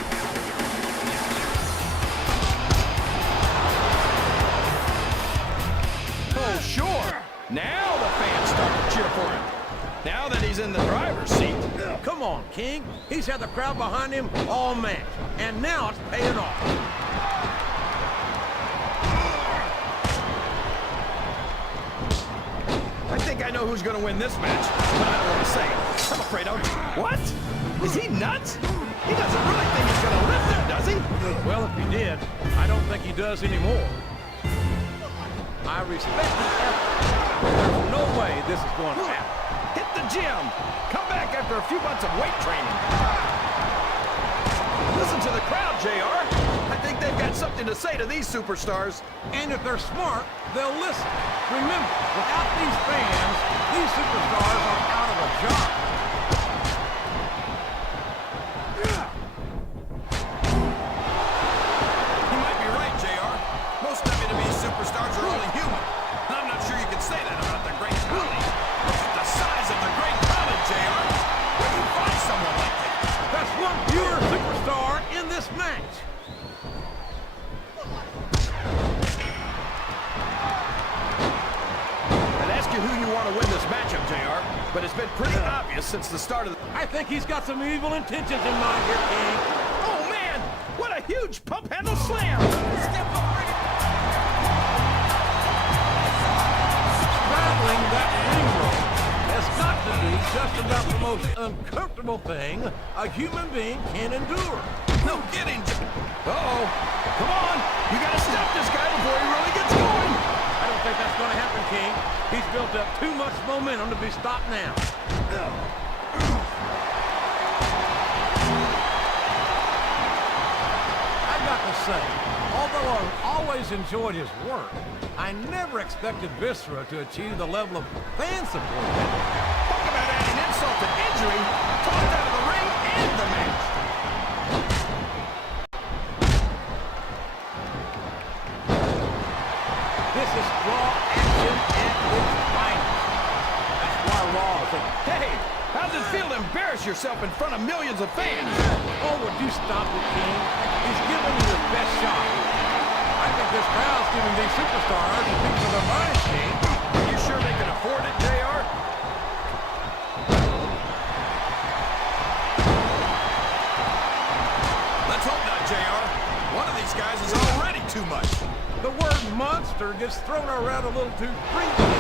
Oh, sure. Now the fans start to cheer for him. Now that he's in the driver's seat. Come on, King. He's had the crowd behind him all match, and now it's paying off. I think I know who's going to win this match, but I don't want to say it. I'm afraid I'll... What? Is he nuts? He doesn't really think he's going to lift him, does he? Well, if he did, I don't think he does anymore. I respect the effort, but there's no way this is going to happen. Hit the gym. Come back after a few months of weight training. Listen to the crowd, JR. I think they've got something to say to these superstars. And if they're smart, they'll listen. Remember, without these fans, these superstars are out of a job. You might be right, JR. Most WWE superstars are only human. I'm not sure you can say that about the Great Khali. Look at the size of the Great Khali, JR. Where do you find someone like that? That's one pure superstar in this match. I'd ask you who you want to win this matchup, JR, but it's been pretty obvious since the start of the... I think he's got some evil intentions in mind here, King. Oh, man! What a huge pump handle slam! Step up, bring it! Traveling that ring rope has got to be just about the most uncomfortable thing a human being can endure. No kidding! Uh-oh! Come on! You gotta stop this guy before he really gets going! I don't think that's going to happen, King. He's built up too much momentum to be stopped now. I've got to say, although I've always enjoyed his work, I never expected Viscera to achieve the level of fan support. Talk about adding insult to injury! Tossed out of the ring and the match! This is Raw action at its finest. That's why Raw is a... Hey! How's it feel to embarrass yourself in front of millions of fans? Oh, would you stop it, King? He's giving you his best shot. I think this crowd's giving these superstars a piece of their minds, King. You sure they can afford it, JR? Let's hope not, JR. One of these guys is already too much. The word monster gets thrown around a little too frequently,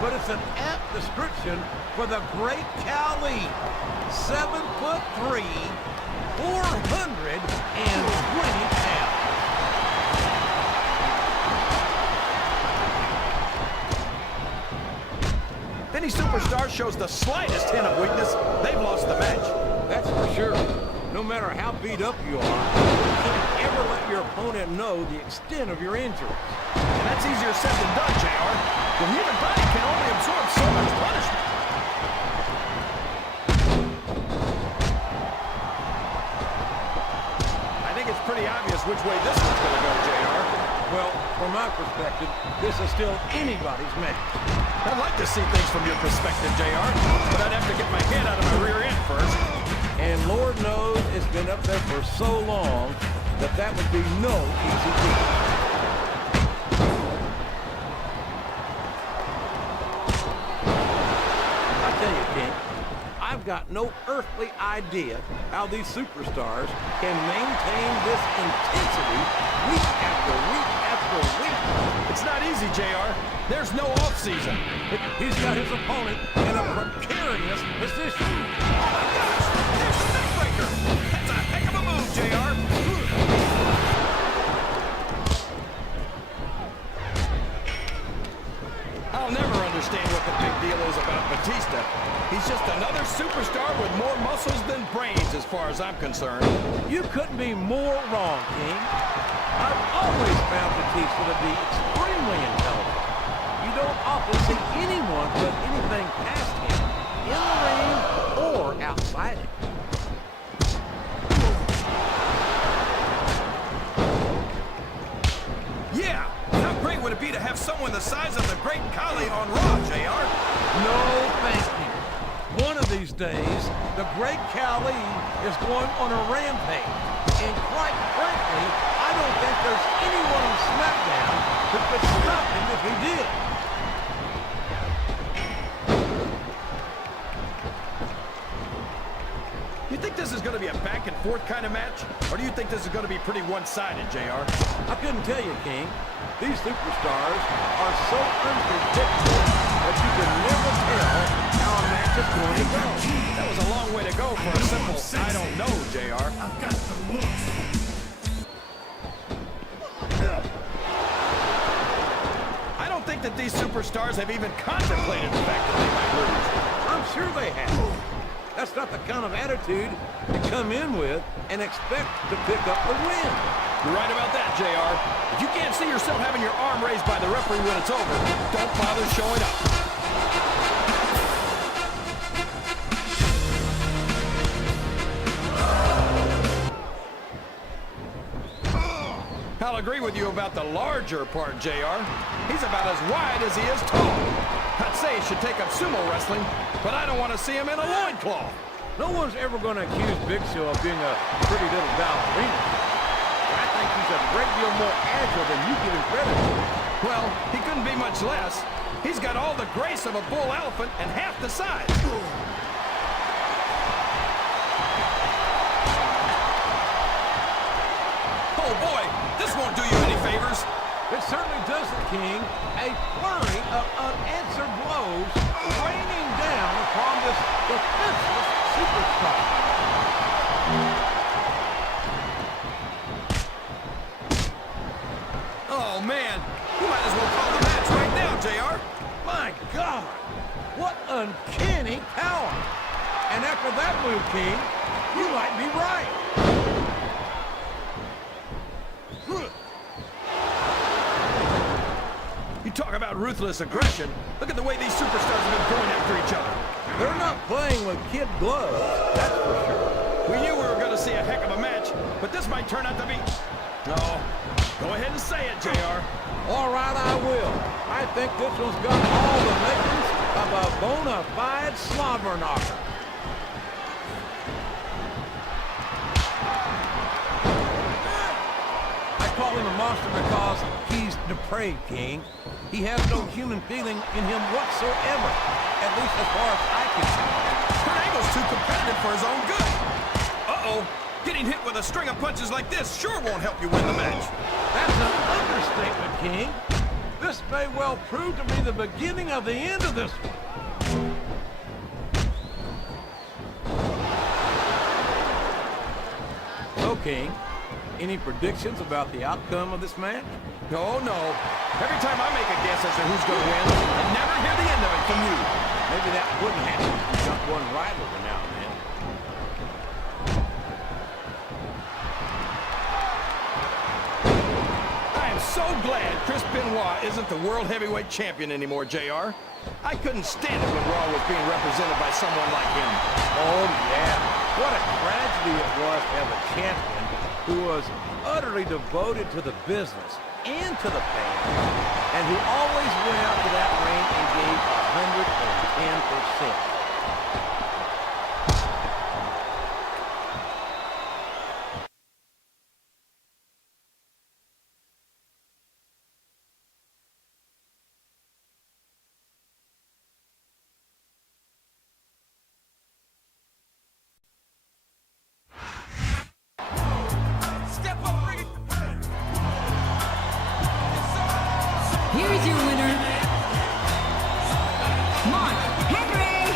but it's an apt description for the Great Khali. 7'3", 420 pounds. If any superstar shows the slightest hint of weakness, they've lost the match. That's for sure. No matter how beat up you are, you can't ever let your opponent know the extent of your injuries. And that's easier said than done, JR. The human body can only absorb so much punishment. I think it's pretty obvious which way this one's going to go, JR. Well, from my perspective, this is still anybody's match. I'd like to see things from your perspective, JR, but I'd have to get my head out of my rear end first. And Lord knows it's been up there for so long that that would be no easy feat. I tell you, King, I've got no earthly idea how these superstars can maintain this intensity week after week after week. It's not easy, JR. There's no off-season. He's got his opponent in a precarious position. Oh, my gosh! There's the neckbreaker! That's a heck of a move, JR! I'll never understand what the big deal is about Batista. He's just another superstar with more muscles than brains as far as I'm concerned. You couldn't be more wrong, King. I've always found Batista to be extremely intelligent. You don't often see anyone put anything past him in the ring or outside it. Yeah! How great would it be to have someone the size of the Great Khali on Raw, JR? No, thank you. One of these days, the Great Khali is going on a rampage. And quite frankly, I don't think there's anyone on Smackdown who could stop him if he did. You think this is going to be a back-and-forth kind of match? Or do you think this is going to be pretty one-sided, JR? I couldn't tell you, King. These superstars are so unpredictable that you can never tell how a match is going to go. That was a long way to go for a simple, I don't know, JR. I've got the looks. I don't think that these superstars have even contemplated the fact that they might lose. I'm sure they have. That's not the kind of attitude you come in with and expect to pick up the win. You're right about that, JR. If you can't see yourself having your arm raised by the referee when it's over, don't bother showing up. I'll agree with you about the larger part, JR. He's about as wide as he is tall. I'd say he should take up sumo wrestling, but I don't want to see him in a loincloth. No one's ever going to accuse Big Show of being a pretty little ballerina. I think he's a great deal more agile than you give him credit for. Well, he couldn't be much less. He's got all the grace of a bull elephant and half the size. Oh boy, this won't do you any favors. It certainly doesn't, King. A flurry of unanswered blows raining down upon this defenseless superstar. Oh man, you might as well call the match right now, JR. My God, what uncanny power. And after that move, King, you might be right. You talk about ruthless aggression. Look at the way these superstars have been going after each other. They're not playing with kid gloves, that's for sure. We knew we were going to see a heck of a match, but this might turn out to be... No, go ahead and say it, JR. All right, I will. I think this one's got all the makings of a bona fide slobber knocker. I call him a monster because he's depraved, King. He has no human feeling in him whatsoever, at least as far as I can see. Kurt Angle's too competitive for his own good. Uh-oh. Getting hit with a string of punches like this sure won't help you win the match. That's an understatement, King. This may well prove to be the beginning of the end of this one. So, King, any predictions about the outcome of this match? No, no. Every time I make a guess as to who's going to win, I never hear the end of it from you. Maybe that wouldn't happen if you got one right over now and then. I am so glad Chris Benoit isn't the World Heavyweight Champion anymore, JR. I couldn't stand it when Raw was being represented by someone like him. Oh, yeah. What a tragedy it was to have a champion who was utterly devoted to the business and to the fans, and who always went out to that ring and gave 110%. Here is your winner, Mark Henry.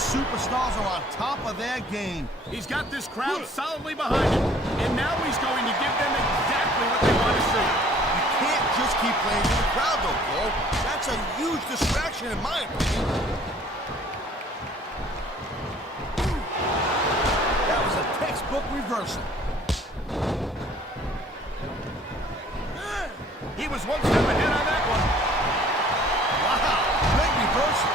superstars are on top of their game. He's got this crowd solidly behind him, and now he's going to give them exactly what they want to see. You can't just keep playing to the crowd, though, Cole. That's a huge distraction, in my opinion. That was a textbook reversal. He was one step ahead on that one. Wow, great reversal.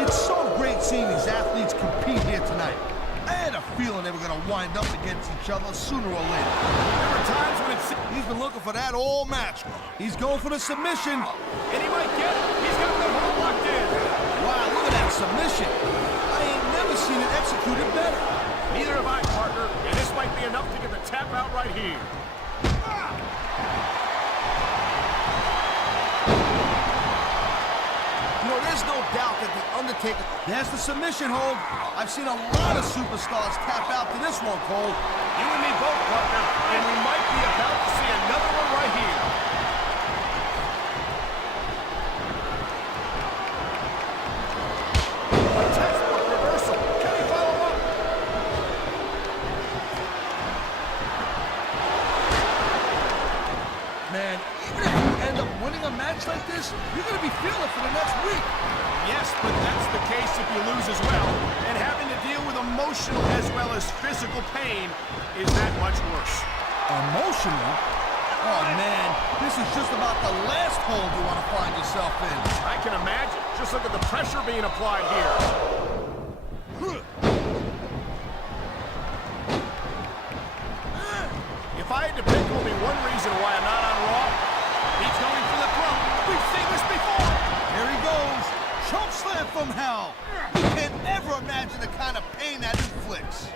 It's so great seeing these athletes compete here tonight. I had a feeling they were going to wind up against each other sooner or later. There were times when it's... He's been looking for that all match. He's going for the submission. And he might get it. He's got the hold locked in. Wow, look at that submission. I ain't never seen it executed better. Neither have I, partner, and this might be enough to get the tap out right here. You know, there's no doubt that The Undertaker... There's the submission hold. I've seen a lot of superstars tap out to this one, Cole. You and me both, partner, and we might be about to see another one right here. A textbook reversal. Can he follow up? Man, even if you end up winning a match like this, you're going to be feeling it for the next week. Yes, but that's the case if you lose as well. And having to deal with emotional as well as physical pain is that much worse. Emotional? Oh, man, this is just about the last hold you want to find yourself in. I can imagine. Just look at the pressure being applied here. If I had to pick only one reason why I'm not on Raw, he's going for the throat. We've seen this before. Here he goes. Choke slam from hell. You can't ever imagine the kind of pain that inflicts.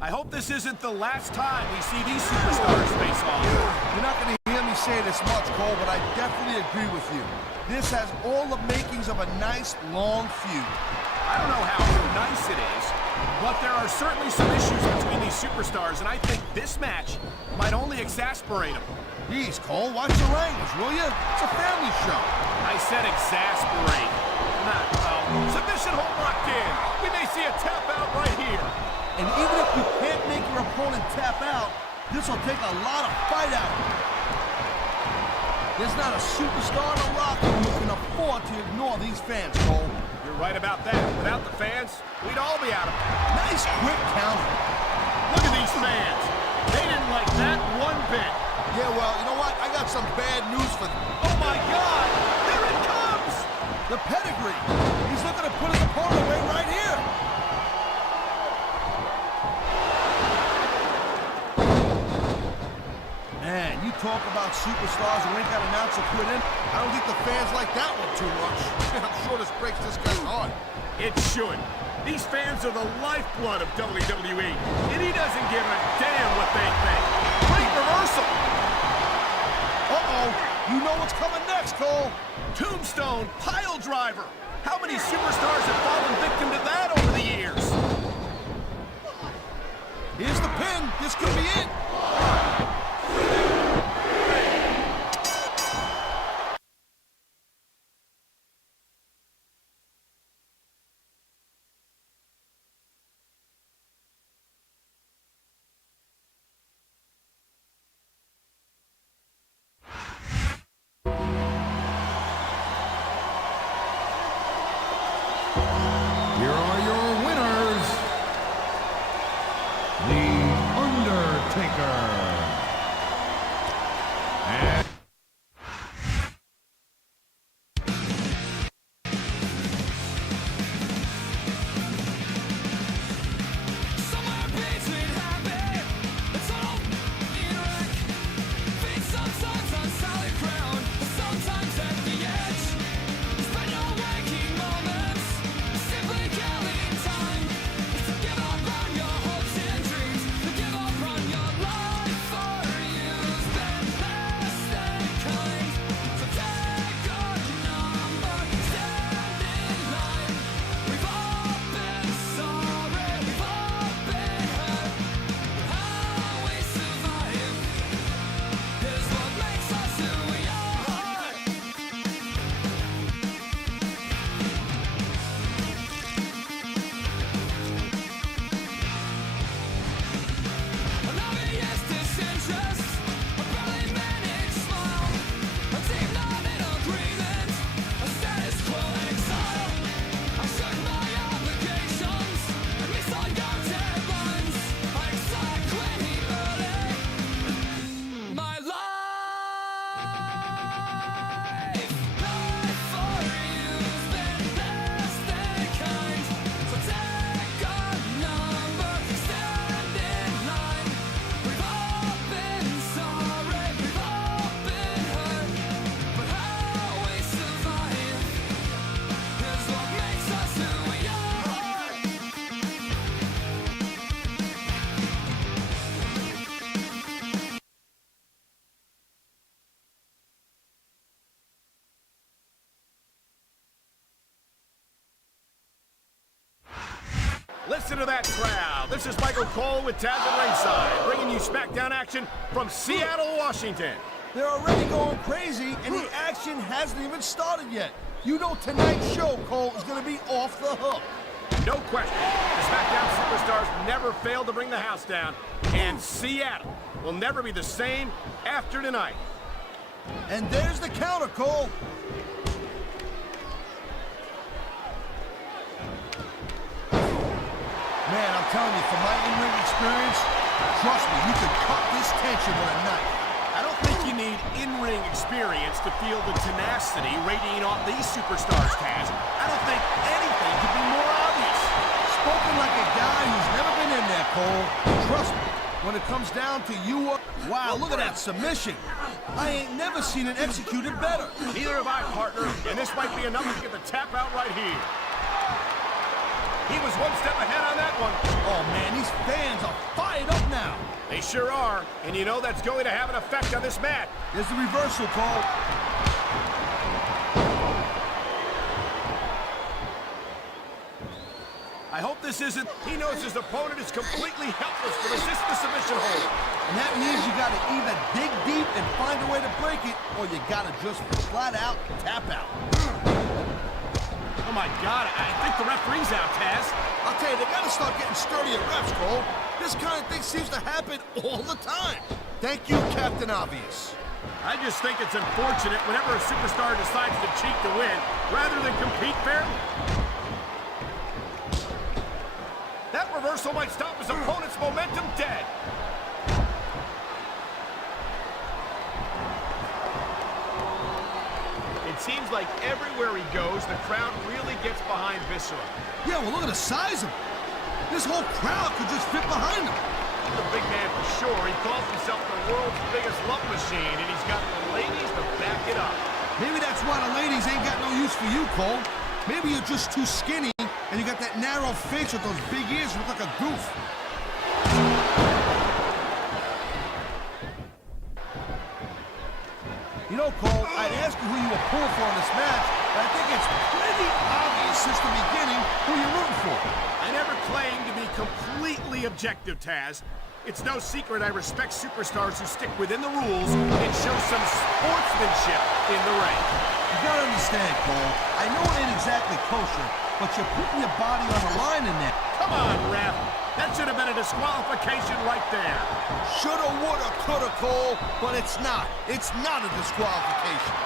I hope this isn't the last time we see these superstars face off. You're not going to hear me say this much, Cole, but I definitely agree with you. This has all the makings of a nice, long feud. I don't know how nice it is, but there are certainly some issues between these superstars, and I think this match might only exasperate them. Jeez, Cole, watch your language, will you? It's a family show. I said exasperate, not submission hold locked in. We may see a tap out right here. And even if you can't make your opponent tap out, this will take a lot of fight out of him. There's not a superstar in the locker room who can afford to ignore these fans, Cole. You're right about that. Without the fans, we'd all be out of it. Nice quick counter. Look at these fans. They didn't like that one bit. Yeah, well, you know what? I got some bad news for them. Oh my God! There it comes! The pedigree. He's looking to put his opponent away right here. Man, you talk about superstars who ain't got an ounce of quit in. I don't think the fans like that one too much. I'm sure this breaks this guy's heart. It should. These fans are the lifeblood of WWE, and he doesn't give a damn what they think. Great reversal! Uh-oh. You know what's coming next, Cole. Tombstone pile driver. How many superstars have fallen victim to that over the years? Here's the pin. This could be it. Here are your winners, The Undertaker Listen to that crowd. This is Michael Cole with Taz at ringside, bringing you Smackdown action from Seattle, Washington. They're already going crazy, and the action hasn't even started yet. You know tonight's show, Cole, is going to be off the hook. No question. The Smackdown superstars never failed to bring the house down, and Seattle will never be the same after tonight. And there's the counter, Cole. Man, I'm telling you, from my in-ring experience, trust me, you can cut this tension with a knife. I don't think you need in-ring experience to feel the tenacity radiating off these superstars, Taz. I don't think anything could be more obvious. Spoken like a guy who's never been in there, Cole. Trust me, when it comes down to you... Wow, look at that submission. I ain't never seen it executed better. Neither have I, partner, and this might be enough to get the tap out right here. He was one step ahead on that one. Oh, man, these fans are fired up now. They sure are, and you know that's going to have an effect on this match. There's the reversal, Cole. I hope this isn't... He knows his opponent is completely helpless to resist the submission hold. And that means you got to either dig deep and find a way to break it, or you got to just flat out tap out. Oh, my God, I think the referee's out, Taz. I'll tell you, they got to start getting sturdier refs, Cole. This kind of thing seems to happen all the time. Thank you, Captain Obvious. I just think it's unfortunate whenever a superstar decides to cheat to win, rather than compete fairly. That reversal might stop his opponent's momentum dead. It seems like everywhere he goes, the crowd really gets behind Viscera. Yeah, well, look at the size of him. This whole crowd could just fit behind him. The big man for sure. He calls himself the world's biggest love machine, and he's got the ladies to back it up. Maybe that's why the ladies ain't got no use for you, Cole. Maybe you're just too skinny, and you got that narrow face with those big ears that look like a goof. You know, Cole, I'd ask you who you were pulling for in this match, but I think it's pretty obvious since the beginning who you're rooting for. I never claimed to be completely objective, Taz. It's no secret I respect superstars who stick within the rules and show some sportsmanship in the ring. You gotta understand, Cole. I know it ain't exactly kosher, but you're putting your body on the line in there. Come on, ref. That should have been a disqualification right there. Shoulda, woulda, coulda, Cole, but it's not. It's not a disqualification.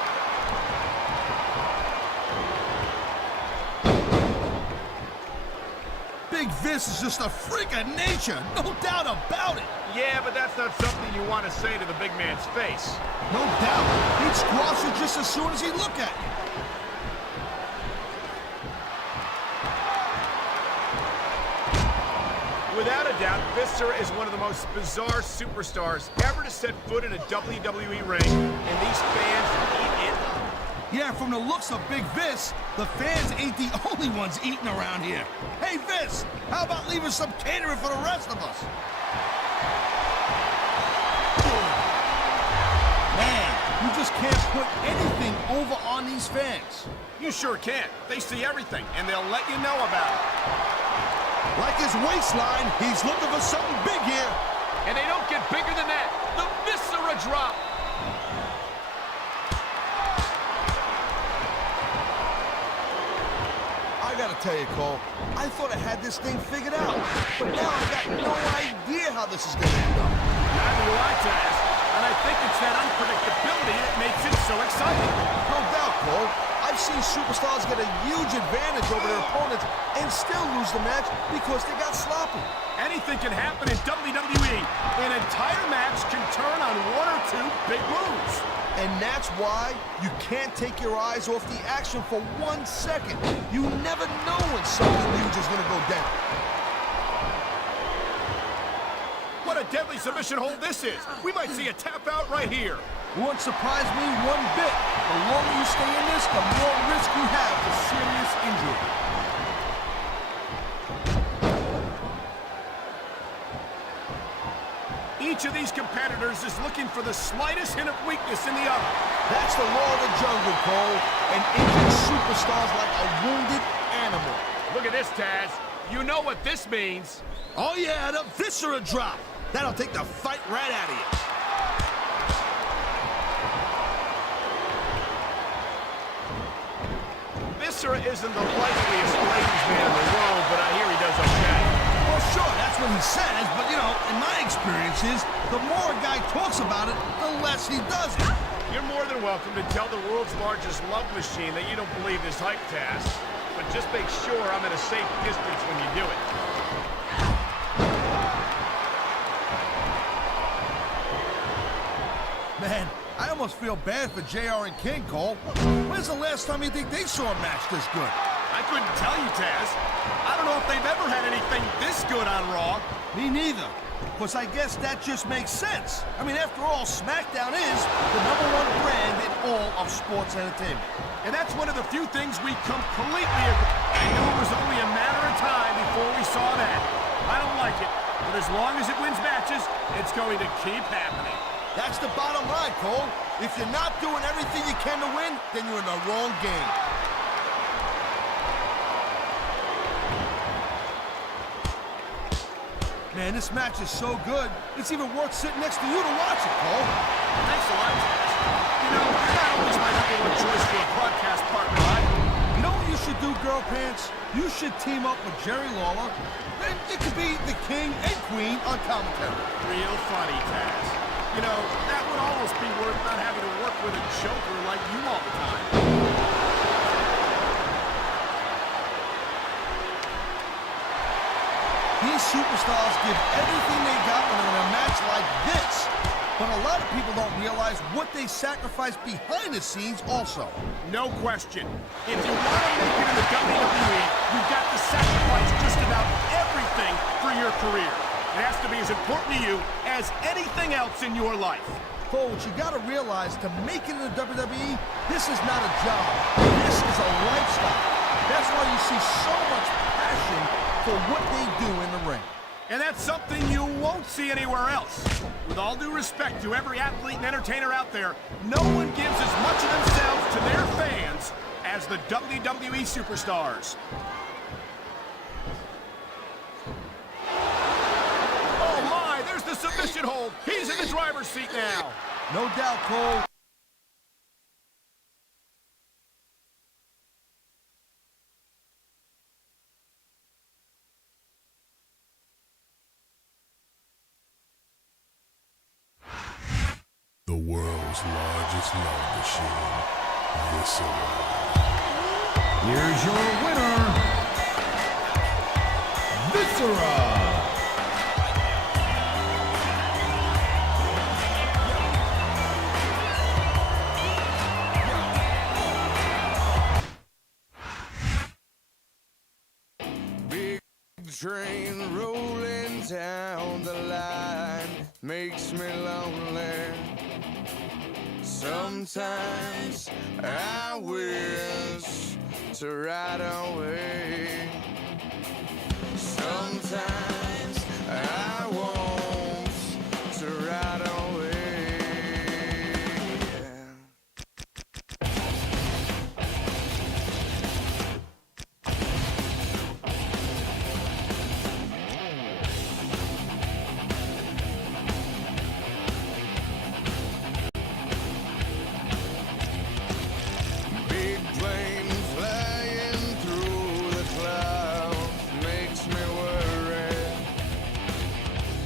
Big Vince is just a freak of nature, no doubt about it. Yeah, but that's not something you want to say to the big man's face. No doubt. He'd squash you just as soon as he looked at you. Without a doubt, Viscera is one of the most bizarre superstars ever to set foot in a WWE ring, and these fans eat it. Yeah, from the looks of Big Vince, the fans ain't the only ones eating around here. Hey, Vince, how about leaving some catering for the rest of us? Man, you just can't put anything over on these fans. You sure can't. They see everything, and they'll let you know about it. Like his waistline, he's looking for something big here. And they don't get bigger than that. The Viscera drop. I gotta tell you, Cole, I thought I had this thing figured out. But now I've got no idea how this is gonna end up. Neither do I, Taz. And I think it's that unpredictability that makes it so exciting. No doubt, Cole. I've seen superstars get a huge advantage over their opponents and still lose the match because they got sloppy. Anything can happen in WWE. An entire match can turn on one or two big moves. And that's why you can't take your eyes off the action for 1 second. You never know when something huge is going to go down. What a deadly submission hold this is. We might see a tap out right here. Won't surprise me one bit. The longer you stay in this, the more risk you have for serious injury. Each of these competitors is looking for the slightest hint of weakness in the other. That's the law of the jungle, Cole. An injured superstar's like a wounded animal. Look at this, Taz. You know what this means. Oh yeah, the viscera drop. That'll take the fight right out of you. Viscera isn't the likeliest ladies man in the world, but I hear he does okay. Well, sure, that's what he says, but you know, in my experiences, the more a guy talks about it, the less he does it. You're more than welcome to tell the world's largest love machine that you don't believe this hype task, but just make sure I'm at a safe distance when you do it. Man, I almost feel bad for JR and King, Cole. When's the last time you think they saw a match this good? I couldn't tell you, Taz. I don't know if they've ever had anything this good on Raw. Me neither. Because I guess that just makes sense. I mean, after all, Smackdown is the #1 brand in all of sports entertainment. And that's one of the few things we completely agree. I knew it was only a matter of time before we saw that. I don't like it, but as long as it wins matches, it's going to keep happening. That's the bottom line, Cole. If you're not doing everything you can to win, then you're in the wrong game. Man, this match is so good, it's even worth sitting next to you to watch it, Cole. Thanks a lot, Taz. You know, you're not always my #1 choice for a podcast partner, right? You know what you should do, Girl Pants? You should team up with Jerry Lawler, and it could be the King and Queen on commentary. Real funny, Taz. You know, that would almost be worth not having to work with a joker like you all the time. These superstars give everything they got when they're in a match like this. But a lot of people don't realize what they sacrifice behind the scenes also. No question. If you want to make it in the WWE, you've got to sacrifice just about everything for your career. It has to be as important to you as anything else in your life. Cole, what you got to realize, to make it in the WWE, this is not a job. This is a lifestyle. That's why you see so much passion for what they do in the ring. And that's something you won't see anywhere else. With all due respect to every athlete and entertainer out there, no one gives as much of themselves to their fans as the WWE superstars. Oh my, there's the submission hold. He's in the driver's seat now. No doubt, Cole. The world's largest love machine, Viscera. Here's your winner, Viscera. Big train rolling down the line makes me lonely. Sometimes I wish to ride away. Sometimes I want to ride away. Big plane flying through the clouds makes me worry.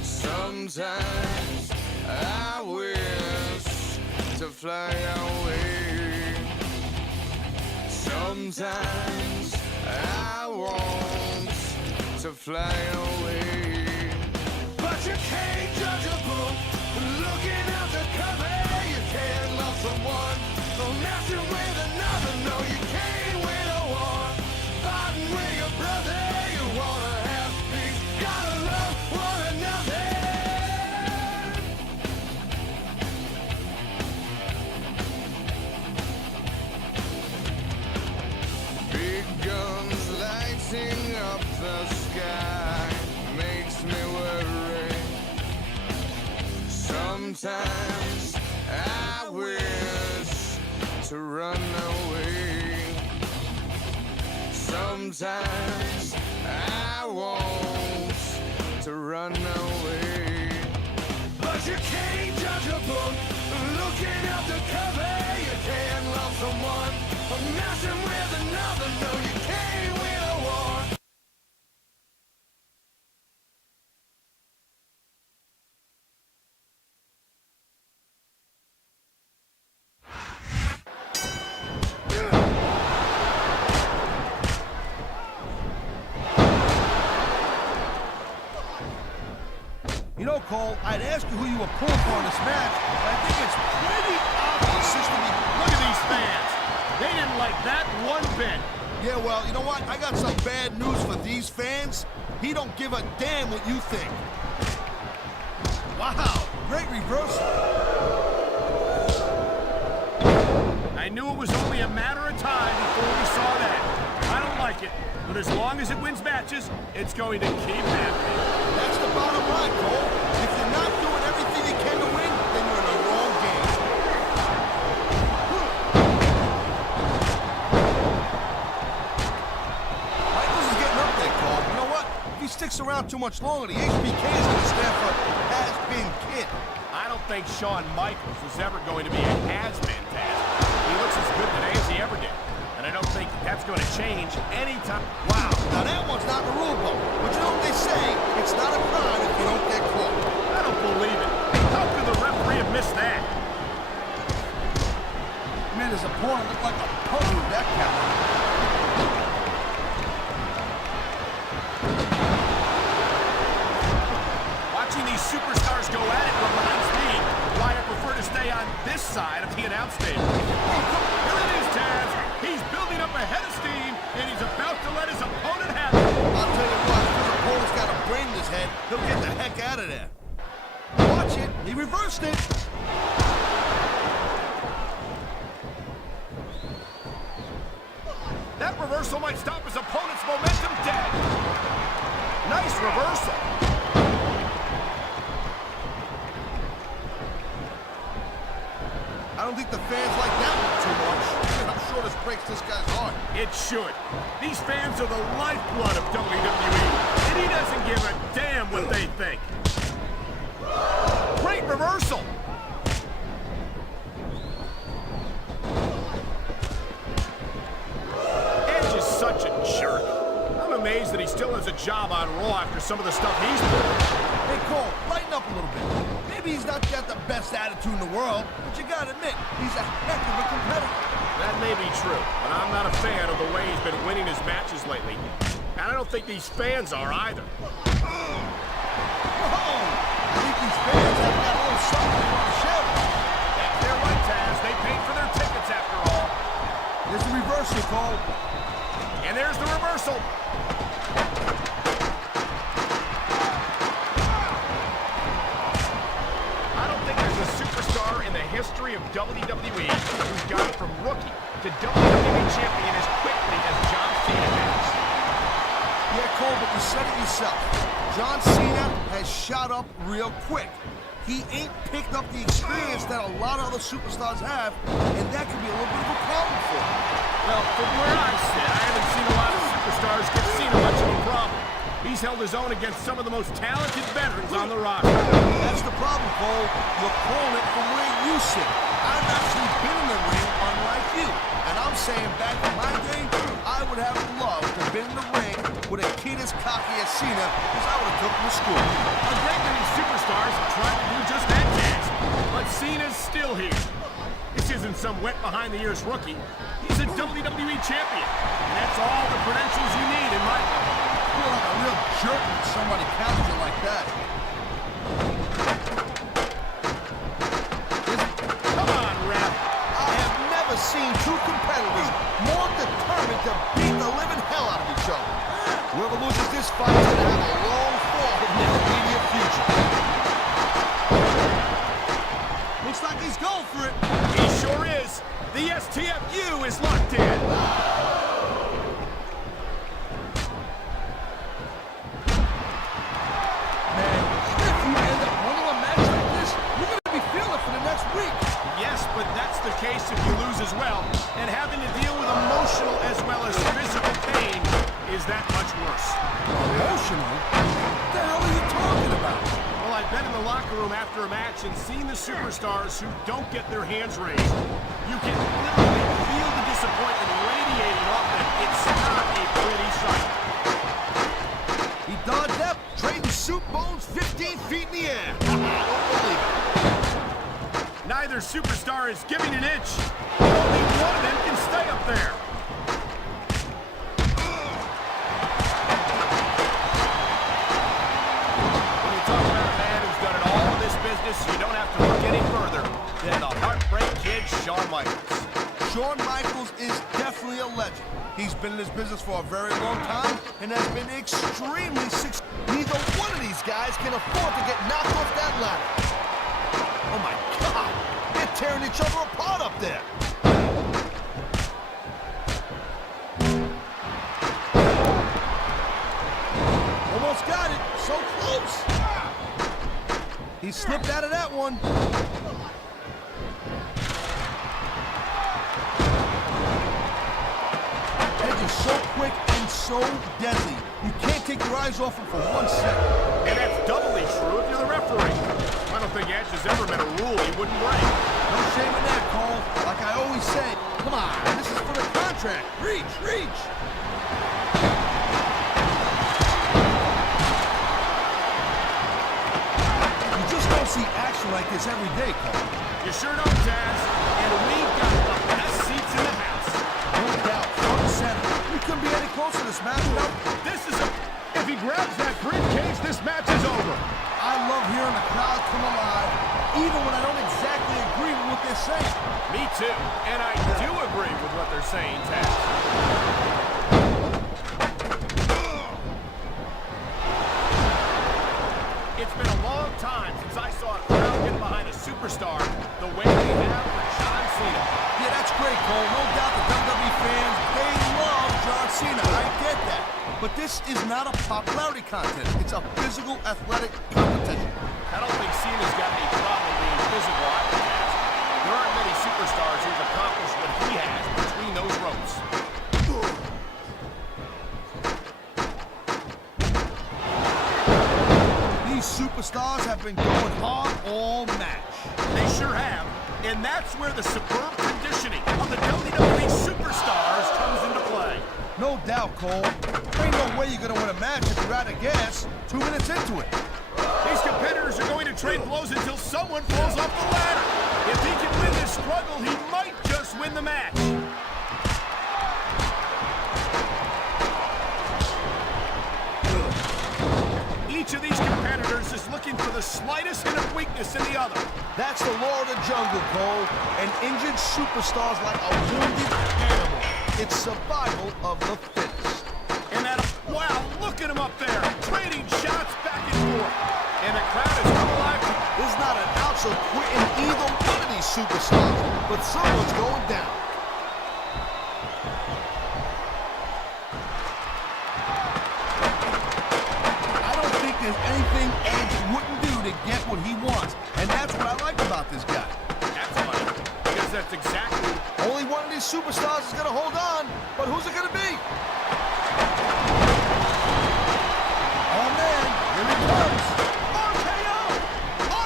Sometimes I wish to fly away. Sometimes I want to fly away. But you can't judge a book looking at the cover. You can't love someone, no matter with another. No, you can't win a war. Fighting with your brother, you wanna have peace. Gotta love one another. Big guns lighting up the sky makes me worry. Sometimes I wish to run away. Sometimes I I want to run away. But you can't judge a book looking at the cover. You can't love someone messing with another. No, you can't win a war. You know, Cole, I'd ask you who you were pulling for in this match, but I think it's pretty obvious this to be. Look at these fans. They didn't like that one bit. Yeah, well, you know what? I got some bad news for these fans. He don't give a damn what you think. Wow, great reversal. I knew it was only a matter of time before we saw that. I don't like it, but as long as it wins matches, it's going to keep happening. That's the bottom line, Cole. If you're not doing everything you can to win, then you're in the wrong game. Michaels is getting up there, Cole. You know what? If he sticks around too much longer, the HBK is going to stand for has-been kid. I don't think Shawn Michaels is ever going to be a has-been, Taz. He looks as good today as he ever did. And I don't think that's going to change anytime. Wow, now that one's not in the rule book. But you know what they say? It's not a crime if you don't get caught. I don't believe it. How could the referee have missed that? Man, his opponent looked like a puzzle with that count. Watching these superstars go at it reminds me why I prefer to stay on this side of the announce table. Here it is, Taz. He's building up a head of steam, and he's about to let his opponent have it. I'll tell you what, if his opponent's got a brain in his head, he'll get the heck out of there. Watch it. He reversed it. That reversal might stop his opponent's momentum dead. Nice reversal. I don't think the fans like that one too much. And I'm sure this breaks this guy's heart. It should. These fans are the lifeblood of WWE, and he doesn't give a damn what they think. Great reversal. Edge is such a jerk. I'm amazed that he still has a job on Raw after some of the stuff he's doing. Hey, Cole, lighten up a little bit. Maybe he's not got the best attitude in the world, but you gotta admit, he's a heck of a competitor. That may be true, but I'm not a fan of the way he's been winning his matches lately. And I don't think these fans are either. Whoa! I think these fans have got a little something they want to share with us. They're right, Taz. They paid for their tickets after all. There's the reversal, Cole. And there's the reversal. I don't think there's a superstar in the history of WWE who's gone from rookie to WWE champion as quickly as John Cena has. Yeah, Cole, but you said it yourself. John Cena has shot up real quick. He ain't picked up the experience that a lot of other superstars have, and that could be a little bit of a problem for him. Well, from where I sit, I haven't seen a lot of superstars give Cena much of a problem. He's held his own against some of the most talented veterans on the roster. That's the problem, Cole. You're calling it from where you sit. I've actually been in the ring, unlike you. And I'm saying back in my day, I would have loved to have been in the ring with a kid as cocky as Cena, because I would have took him to school. A great many superstars have tried to do just that, Taz. But Cena's still here. This isn't some wet behind-the-ears rookie. He's a WWE champion. And that's all the credentials you need in my book. I feel like a real jerk when somebody counters you like that. Come on, ref. I have never seen two competitors more determined to beat the living hell out of each other. Whoever loses this fight is going to have a long fall in their immediate future. Looks like he's going for it. He sure is. The STFU is locked in. Case if you lose as well, and having to deal with emotional as well as physical pain is that much worse. emotional? What the hell are you talking about? Well, I've been in the locker room after a match and seen the superstars who don't get their hands raised. You can literally feel the disappointment radiating off them. It's not a pretty sight. He dodged that, trading soup bones 15 feet in the air. I don't believe it. Neither superstar is giving an inch. Only one of them can stay up there. When you talk about a man who's done it all in this business, you don't have to look any further than the Heartbreak Kid, Shawn Michaels. Shawn Michaels is definitely a legend. He's been in this business for a very long time and has been extremely successful. Neither one of these guys can afford to get knocked off that ladder. Oh my God! They're tearing each other apart up there. Almost got it. So close. He slipped out of that one. Edge is so quick and so deadly. You can't take your eyes off him for 1 second. And that's doubly true if you're the referee. I don't think Edge has ever been a rule he wouldn't break. No shame in that, Cole. Like I always say, come on, this is for the contract. Reach, reach. You just don't see action like this every day, Cole. You sure don't, Taz. And we've got the best seats in the house. No doubt, front and center. We couldn't be any closer to Smackdown. This is a... If he grabs that briefcase, this match is over. I love hearing the crowd come alive, even when I don't exactly agree with what they're saying. Me too. And I do agree with what they're saying, Taz. It's been a long time since I saw a crowd get behind a superstar the way they have for John Cena. Yeah, that's great, Cole. No doubt the WWE fans, they love John Cena. I get that. But this is not a popularity contest. It's a physical, athletic competition. I don't think Cena's got any problem being physical either, Taz. There aren't many superstars who've accomplished what he has between those ropes. These superstars have been going hard all match. They sure have. And that's where the superb conditioning of the WWE superstars comes into play. No doubt, Cole. There ain't no way you're going to win a match if you're out of gas 2 minutes into it. These competitors are going to trade blows until someone falls off the ladder. If he can win this struggle, he might just win the match. Each of these competitors is looking for the slightest hint of weakness in the other. That's the law of the jungle, Cole. An injured superstar's like a wounded animal. It's survival of the fittest. And that, wow, look at him up there, trading shots back and forth. And the crowd is come alive. There's not an ounce of quitting either one of these superstars, but someone's going down. I don't think there's anything Edge wouldn't do to get what he wants, and that's what I like about this guy. That's funny, because that's exactly... Only one of these superstars is going to hold on, but who's it going to be? Oh, man, here he comes. RKO!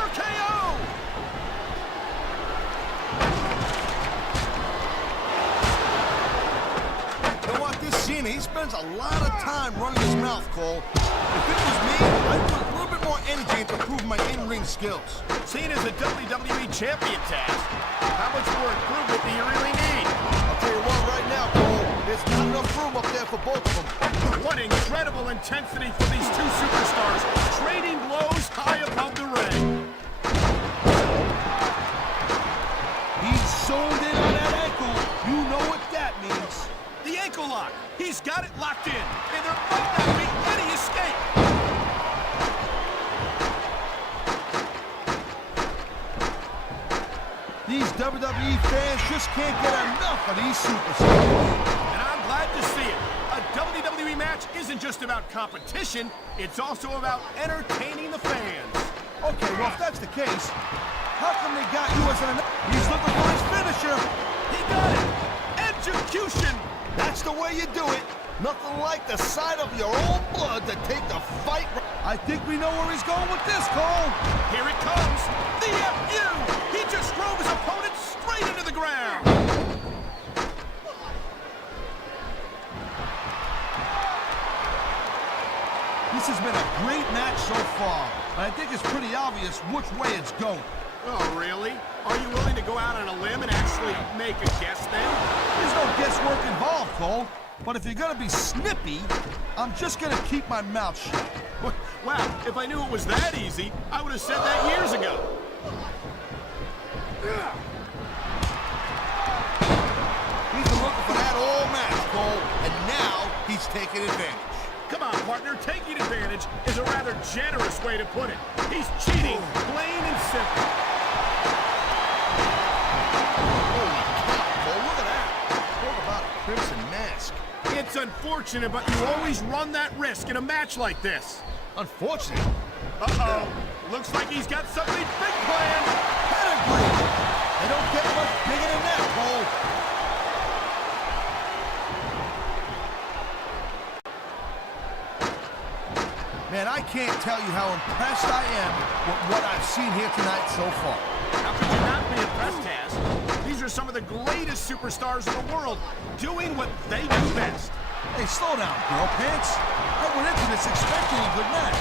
RKO! You know what, this Cena, he spends a lot of time running his mouth, Cole. If it was me, I'd put a little bit more energy into improving my in-ring skills. Cena's a WWE champion, Taz. How much more improvement do you really need? I'll tell you what, right now, Cole, there's not enough room up there for both of them. What incredible intensity for these two superstars, trading blows high above the ring. He's zoned in on that ankle. You know what that means. The ankle lock. He's got it locked in, and there might not be any escape. These WWE fans just can't get enough of these superstars. And I'm glad to see it. A WWE match isn't just about competition, it's also about entertaining the fans. Okay, well, if that's the case, how come they got you as an... He's looking for his finisher. He got it! Execution! That's the way you do it. Nothing like the sight of your own blood to take the fight. I think we know where he's going with this, Cole. Here it comes. The FU. He just drove his opponent straight into the ground. This has been a great match so far, and I think it's pretty obvious which way it's going. Oh, really? Are you willing to go out on a limb and actually make a guess then? There's no guesswork involved, Cole. But if you're gonna be snippy, I'm just gonna keep my mouth shut. Wow, if I knew it was that easy, I would have said that years ago. He's been looking for that all match, Cole, and now he's taking advantage. Come on, partner, taking advantage is a rather generous way to put it. He's cheating, plain and simple. Holy cow, Cole, look at that. Talk about a crimson mask. It's unfortunate, but you always run that risk in a match like this. Unfortunate. Uh-oh. Looks like he's got something big planned. Pedigree. They don't get much bigger than that, Cole. Man, I can't tell you how impressed I am with what I've seen here tonight so far. How could you not be impressed, Taz? These are some of the greatest superstars in the world doing what they do best. Hey, slow down, girl pants. I went into this expecting a good match.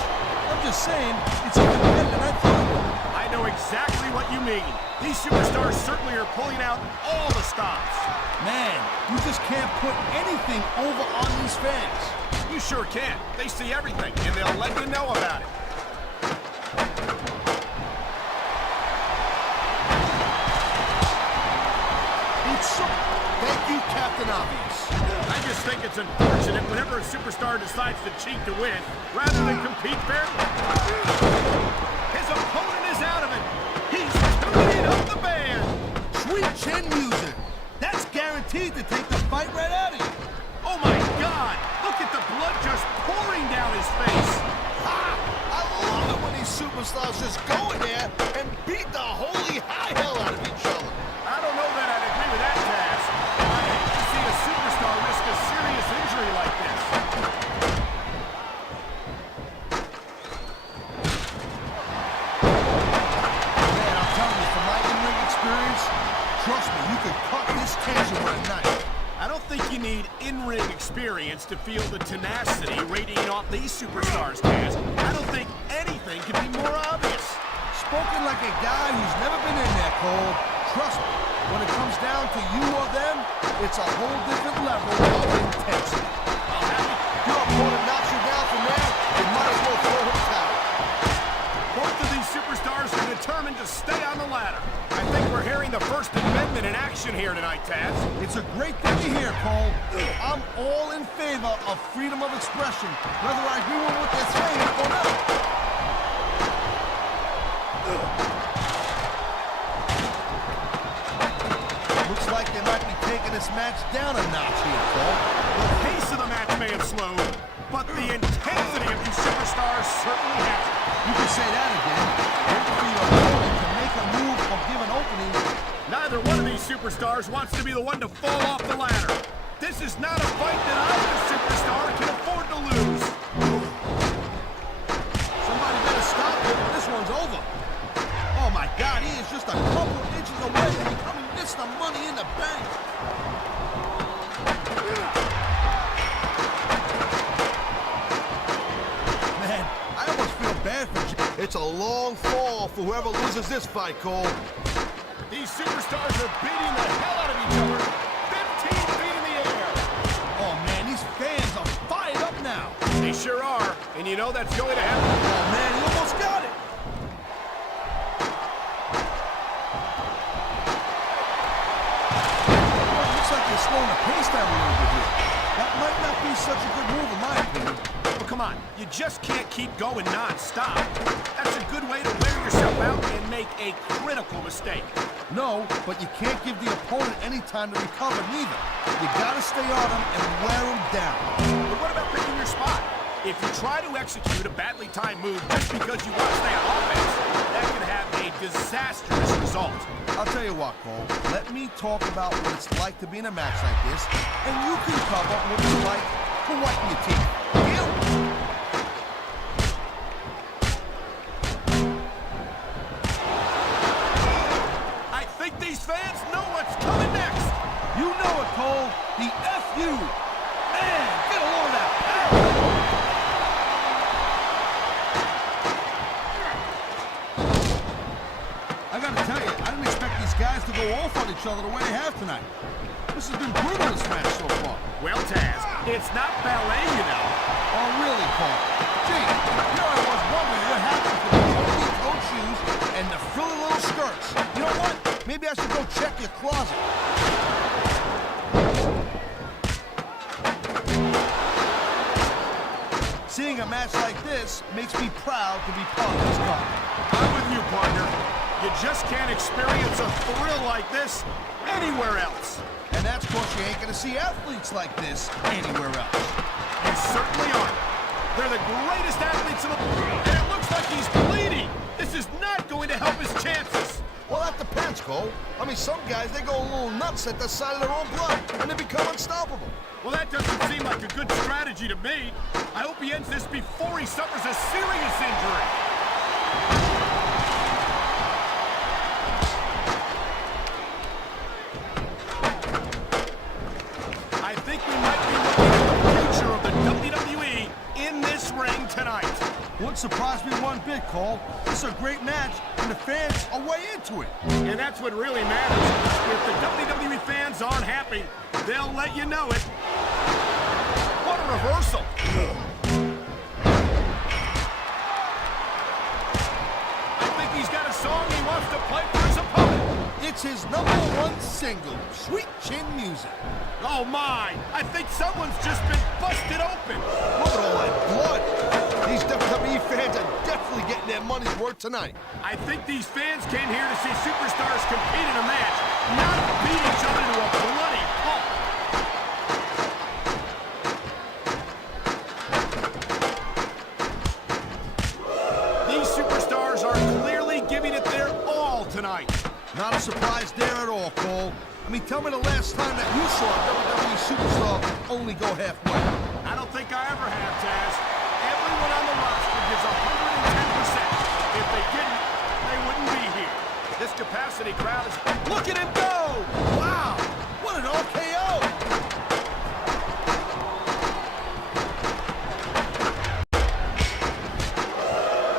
I'm just saying, it's even better than I thought. I know exactly what you mean. These superstars certainly are pulling out all the stops. Man, you just can't put anything over on these fans. You sure can. They see everything, and they'll let you know about it. It's so... Thank you, Captain Obvious. I just think it's unfortunate whenever a superstar decides to cheat to win, rather than compete fairly. His opponent is out of it. He's tuning up the band. Sweet chin music. That's guaranteed to take the fight right out of you. Oh my God! Look at the blood just pouring down his face. Ha! I love it when these superstars just go in there and beat the holy high hell out of each other. I don't know that I'd agree with that, Taz. I hate to see a superstar risk a serious injury like this. Man, I'm telling you, from my in-ring experience, trust me, you could cut this tension with a knife. I don't think you need in-ring experience to feel the tenacity radiating off these superstars, Taz. I don't think anything could be more obvious. Spoken like a guy who's never been in there, Cole. Trust me, when it comes down to you or them, it's a whole different level of intensity. Your opponent knocks you down from there, you might as well throw him down. Both of these superstars are determined to stay on the ladder. I think we're hearing the First Amendment in action here tonight, Taz. It's a great thing to hear, Cole. I'm all in favor of freedom of expression, whether I agree with what they're saying or not. Looks like they might be taking this match down a notch here, Cole. The pace of the match may have slowed, but the intensity of these superstars certainly hasn't. You can say that again. Wait for your opponent to make a move or give an opening. Neither one of these superstars wants to be the one to fall off the ladder. This is not a fight that I, as a superstar, can afford to lose. Somebody better stop him. This one's over. Oh my God, he is just a couple inches away from becoming Mr. Money in the Bank. Man, I almost feel bad for Jim. It's a long fall for whoever loses this fight, Cole. These superstars are beating the hell out of each other. 15 feet in the air. Oh man, these fans are fired up now. They sure are, and you know that's going to happen. Oh man, he almost got it. Well, looks like they're slowing the pace down a little bit here. That might not be such a good move in my opinion. Well, come on. You just can't keep going non-stop. That's a good way to wear yourself out and make a critical mistake. No, but you can't give the opponent any time to recover neither. You gotta stay on him and wear him down. But what about picking your spot? If you try to execute a badly timed move just because you want to stay on offense, that can have a disastrous result. I'll tell you what, Cole. Let me talk about what it's like to be in a match like this, and you can cover what it's like to whiten your teeth. You? I think these fans know what's coming next. You know it, Cole. The F.U. Man, get a load of that power. I gotta tell you, I didn't expect these guys to go off on each other the way they have tonight. This has been brutal this match so far. Well, Taz, it's not ballet, you know. Oh, really, Cole? Gee, here I was wondering what happened to the funky coat shoes and the frilly little skirts. You know what? Maybe I should go check your closet. Seeing a match like this makes me proud to be part of this company. I'm with you, partner. You just can't experience a thrill like this anywhere else. And that's because you ain't gonna see athletes like this anywhere else. You certainly aren't. They're the greatest athletes in the world, and it looks like he's bleeding. This is not going to help his chances. Well, that depends, Cole. I mean, some guys, they go a little nuts at the sight of their own blood, and they become unstoppable. Well, that doesn't seem like a good strategy to me. I hope he ends this before he suffers a serious injury. I think we might be looking at the future of the WWE in this ring tonight. Wouldn't surprise me one bit, Cole. This is a great match, and the fans are way into it. And that's what really matters. If the WWE fans aren't happy, they'll let you know it. What a reversal. I think he's got a song he wants to play for his opponent. It's his #1 single, Sweet Chin Music. Oh my, I think someone's just been busted open. Look at all that blood. These WWE fans are definitely getting their money's worth tonight. I think these fans came here to see superstars compete in a match, not beat each other to a bloody pulp. These superstars are clearly giving it their all tonight. Not a surprise there at all, Cole. I mean, tell me the last time that you saw a WWE superstar only go halfway. I don't think I ever have, Taz. Everyone on the roster gives 110%. If they didn't, they wouldn't be here. This capacity crowd is... Look at him go! Wow, what an RKO!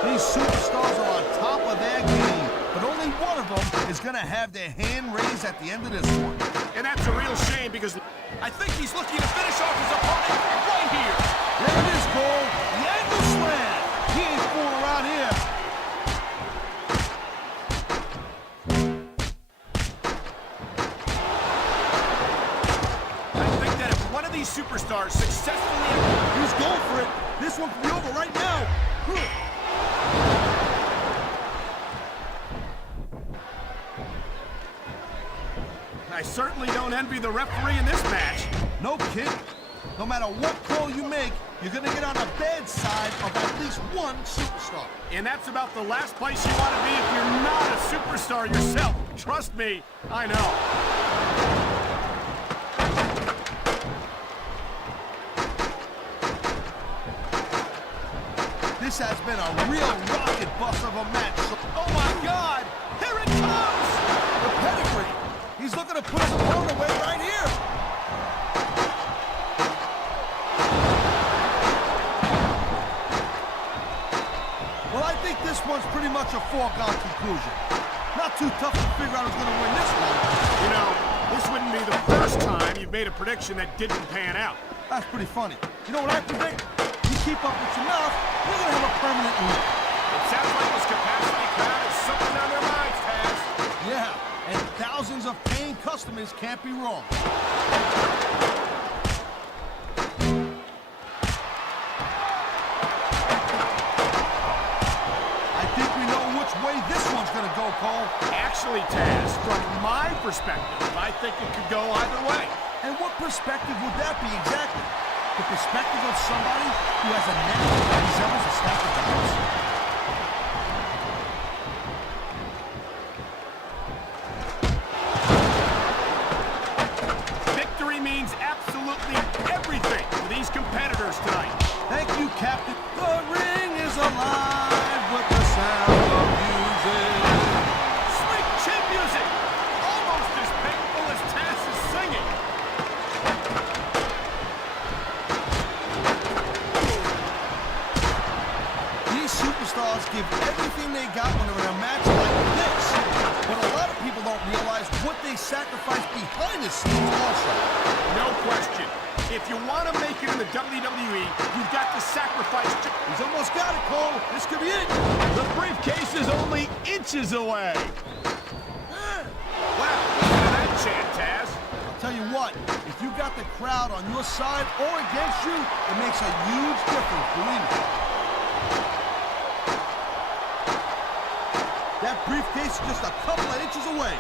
These superstars are on top of their game, but only one of them is going to have their hand raised at the end of this one. And that's a real shame because I think he's looking to finish off his opponent right here. There it is, Cole. The angle slam. He ain't fooling around here. I think that if one of these superstars successfully... He's going for it. This one could be over right now. I certainly don't envy the referee in this match. No kid. No matter what call you make, you're going to get on the bad side of at least one superstar. And that's about the last place you want to be if you're not a superstar yourself. Trust me, I know. This has been a real rocket bust of a match. Oh my God! Here it comes! The pedigree. He's looking to put his opponent away right here. Well, I think this one's pretty much a foregone conclusion. Not too tough to figure out who's going to win this one. You know, this wouldn't be the first time you've made a prediction that didn't pan out. That's pretty funny. You know what I predict? You keep up with your mouth, you're going to have a permanent lead. It sounds like this capacity crowd is something on their minds, Taz. Yeah, and thousands of paying customers can't be wrong. I think we know which way this one's going to go, Cole. Actually, Taz, from my perspective, I think it could go either way. And what perspective would that be exactly? The perspective of somebody who has a neck that resembles a stack of diamonds? Victory means absolutely everything to these competitors. captain. The ring is alive with the sound of music. Sweet chin music! Almost as painful as Taz is singing. These superstars give everything they got when they're in a match like this. But a lot of people don't realize what they sacrifice behind the scenes also. No question. If you want to make it in the WWE, you've got to sacrifice. He's almost got it, Cole. This could be it. The briefcase is only inches away. Wow, listen to that chant, Taz. I'll tell you what, if you got the crowd on your side or against you, it makes a huge difference, believe me. That briefcase is just a couple of inches away.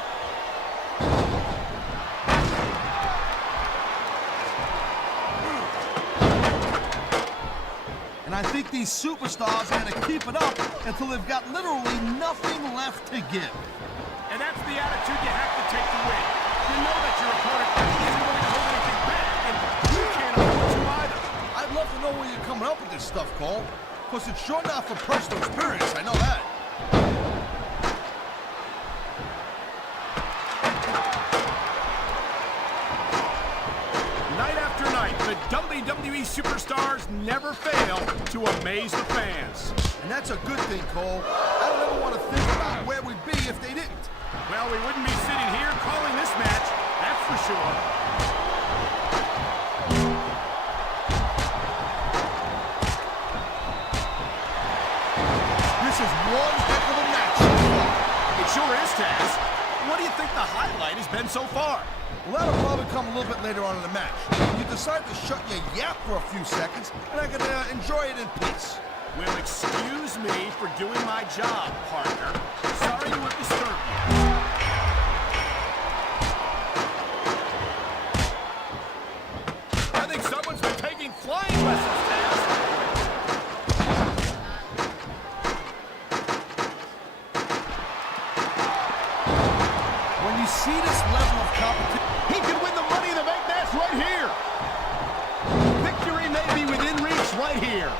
And I think these superstars are going to keep it up until they've got literally nothing left to give. And that's the attitude you have to take to win. You know that your opponent isn't going to hold anything back, and you can't afford to either. I'd love to know where you're coming up with this stuff, Cole. Because it's sure not from personal experience, I know that. Night after night, the WWE superstars never fail to amaze the fans. And that's a good thing, Cole. I don't ever want to think about where we'd be if they didn't. Well, we wouldn't be sitting here calling this match, that's for sure. This is one heck of a match so far. It sure is, Taz. What do you think the highlight has been so far? Well, that'll probably come a little bit later on in the match. You decide to shut your yap for a few seconds, and I can enjoy it in peace. Well, excuse me for doing my job, partner. Sorry to have disturbed you. I think someone's been taking flying lessons, Taz. When you see this level of competition, He could win the Money in the Bank match right here. Victory may be within reach right here.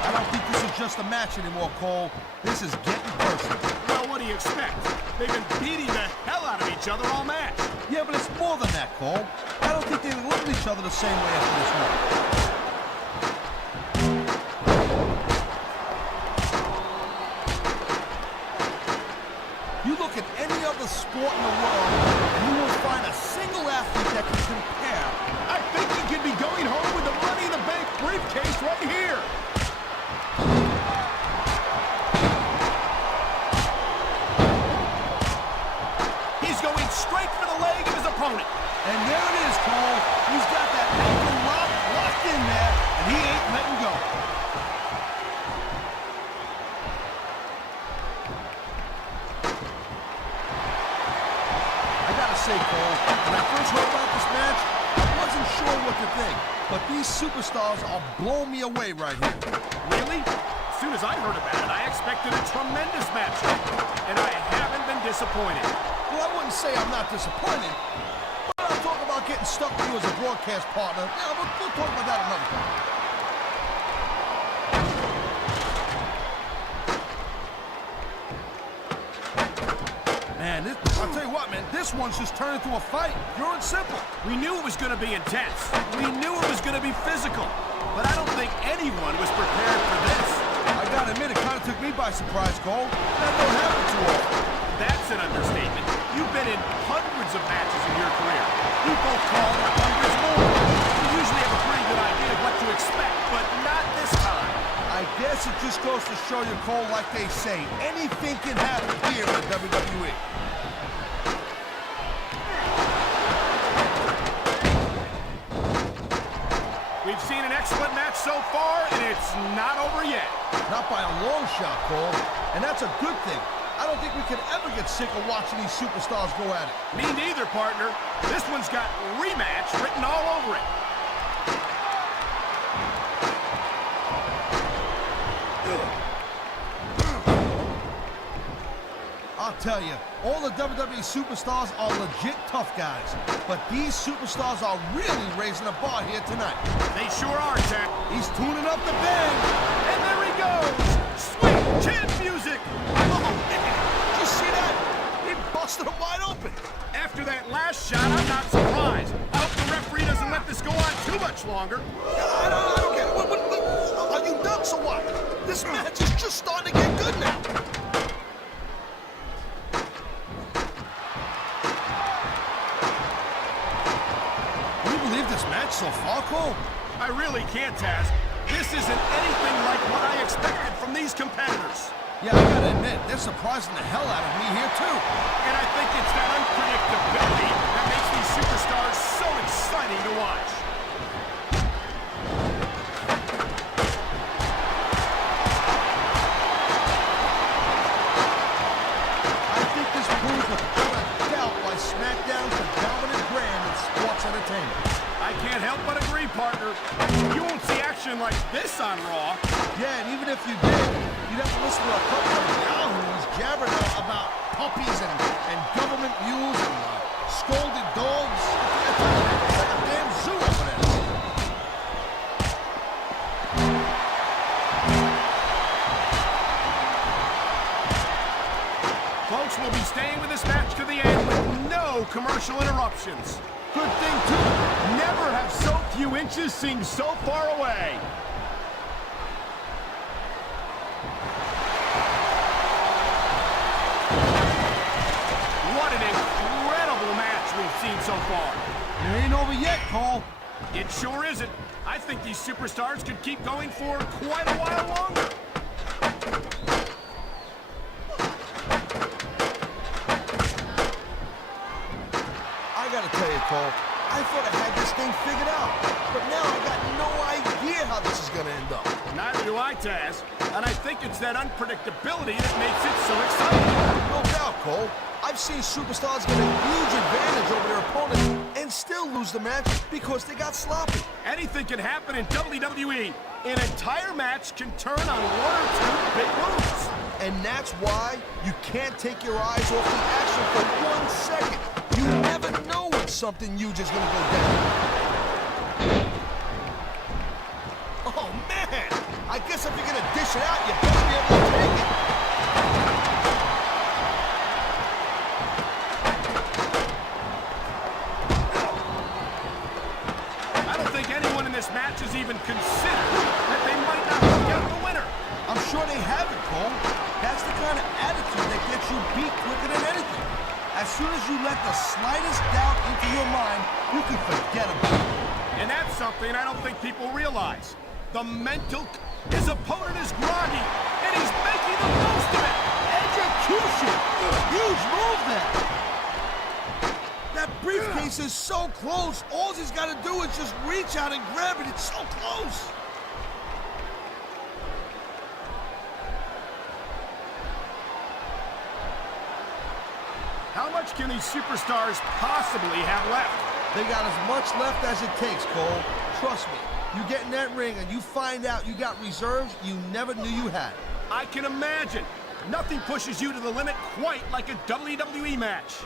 I don't think this is just a match anymore, Cole. This is getting personal. Well, what do you expect? They've been beating the hell out of each other all match. Yeah, but it's more than that, Cole. I don't think they look at each other the same way after this match. You look at any other sport in the world, and you won't find a single athlete that can compare. I think he could be going home with the Money in the Bank briefcase right here. He's going straight for the leg of his opponent. And there it is, Cole. He's got that ankle locked in there, and he ain't letting go. I gotta say, Cole, when I first heard about this match, I wasn't sure what to think. But these superstars are blowing me away right here. Really? As soon as I heard about it, I expected a tremendous matchup. And I haven't been disappointed. Well, I wouldn't say I'm not disappointed, but I'll talk about getting stuck with you as a broadcast partner. Yeah, we'll talk about that another time. Man, I'll tell you what, man, this one's just turned into a fight. Pure and simple. We knew it was going to be intense. We knew it was going to be physical. But I don't think anyone was prepared for this. I gotta admit, it kind of took me by surprise, Cole. That don't happen too often. That's an understatement. You've been in hundreds of matches in your career. You both called hundreds more. You usually have a pretty good idea of what to expect, but not this time. I guess it just goes to show you, Cole, like they say, anything can happen here in WWE. We've seen an excellent match so far, and it's not over yet. Not by a long shot, Cole. And that's a good thing. I don't think we can ever get sick of watching these superstars go at it. Me neither, partner. This one's got rematch written all over it. I'll tell you, all the WWE superstars are legit tough guys. But these superstars are really raising the bar here tonight. They sure are, Ted. He's tuning up the band. And there he goes! Sweet chin music! Oh, man. Did you see that? He busted him wide open. After that last shot, I'm not surprised. I hope the referee doesn't let this go on too much longer. I don't get it. Are you nuts or what? This match is just starting to get good now. Can you believe this match so far, Cole? I really can't, Taz. This isn't anything like what I expected from these competitors. Yeah, I gotta admit, they're surprising the hell out of me here, too. And I think it's that unpredictability that makes these superstars so exciting to watch. I think this proves without a doubt why Smackdown's the dominant brand in sports entertainment. I can't help but agree, partner. You won't see action like this on Raw. Yeah, and even if you did, you'd have to listen to a couple of yahoos jabbering about puppies and government mules and scolded dogs. It's like a damn zoo over there. Folks, will be staying with this match to the end with no commercial interruptions. Good thing, too. Never have so few inches seemed so far away. What an incredible match we've seen so far. It ain't over yet, Cole. It sure isn't. I think these superstars could keep going for quite a while longer. I gotta tell you, Cole, I thought I had this thing figured out. But now I got no idea how this is gonna end up. Neither do I, Taz. And I think it's that unpredictability that makes it so exciting. No doubt, Cole. I've seen superstars get a huge advantage over their opponents and still lose the match because they got sloppy. Anything can happen in WWE. An entire match can turn on one or two big moves. And that's why you can't take your eyes off the action for 1 second. You never know when something huge is gonna go down. Oh, man! I guess if you're gonna dish it out, you better be able to take it. I don't think anyone in this match has even considered that they might not get the winner. I'm sure they have it, Cole. That's the kind of attitude that gets you beat quicker than anything. As soon as you let the slightest doubt into your mind, you can forget about it. And that's something I don't think people realize. The mental... His opponent is groggy, and he's making the most of it. Execution! Huge move there. That briefcase is so close. All he's got to do is just reach out and grab it. It's so close. How much can these superstars possibly have left? They got as much left as it takes, Cole. Trust me. You get in that ring and you find out you got reserves you never knew you had. I can imagine. Nothing pushes you to the limit quite like a WWE match.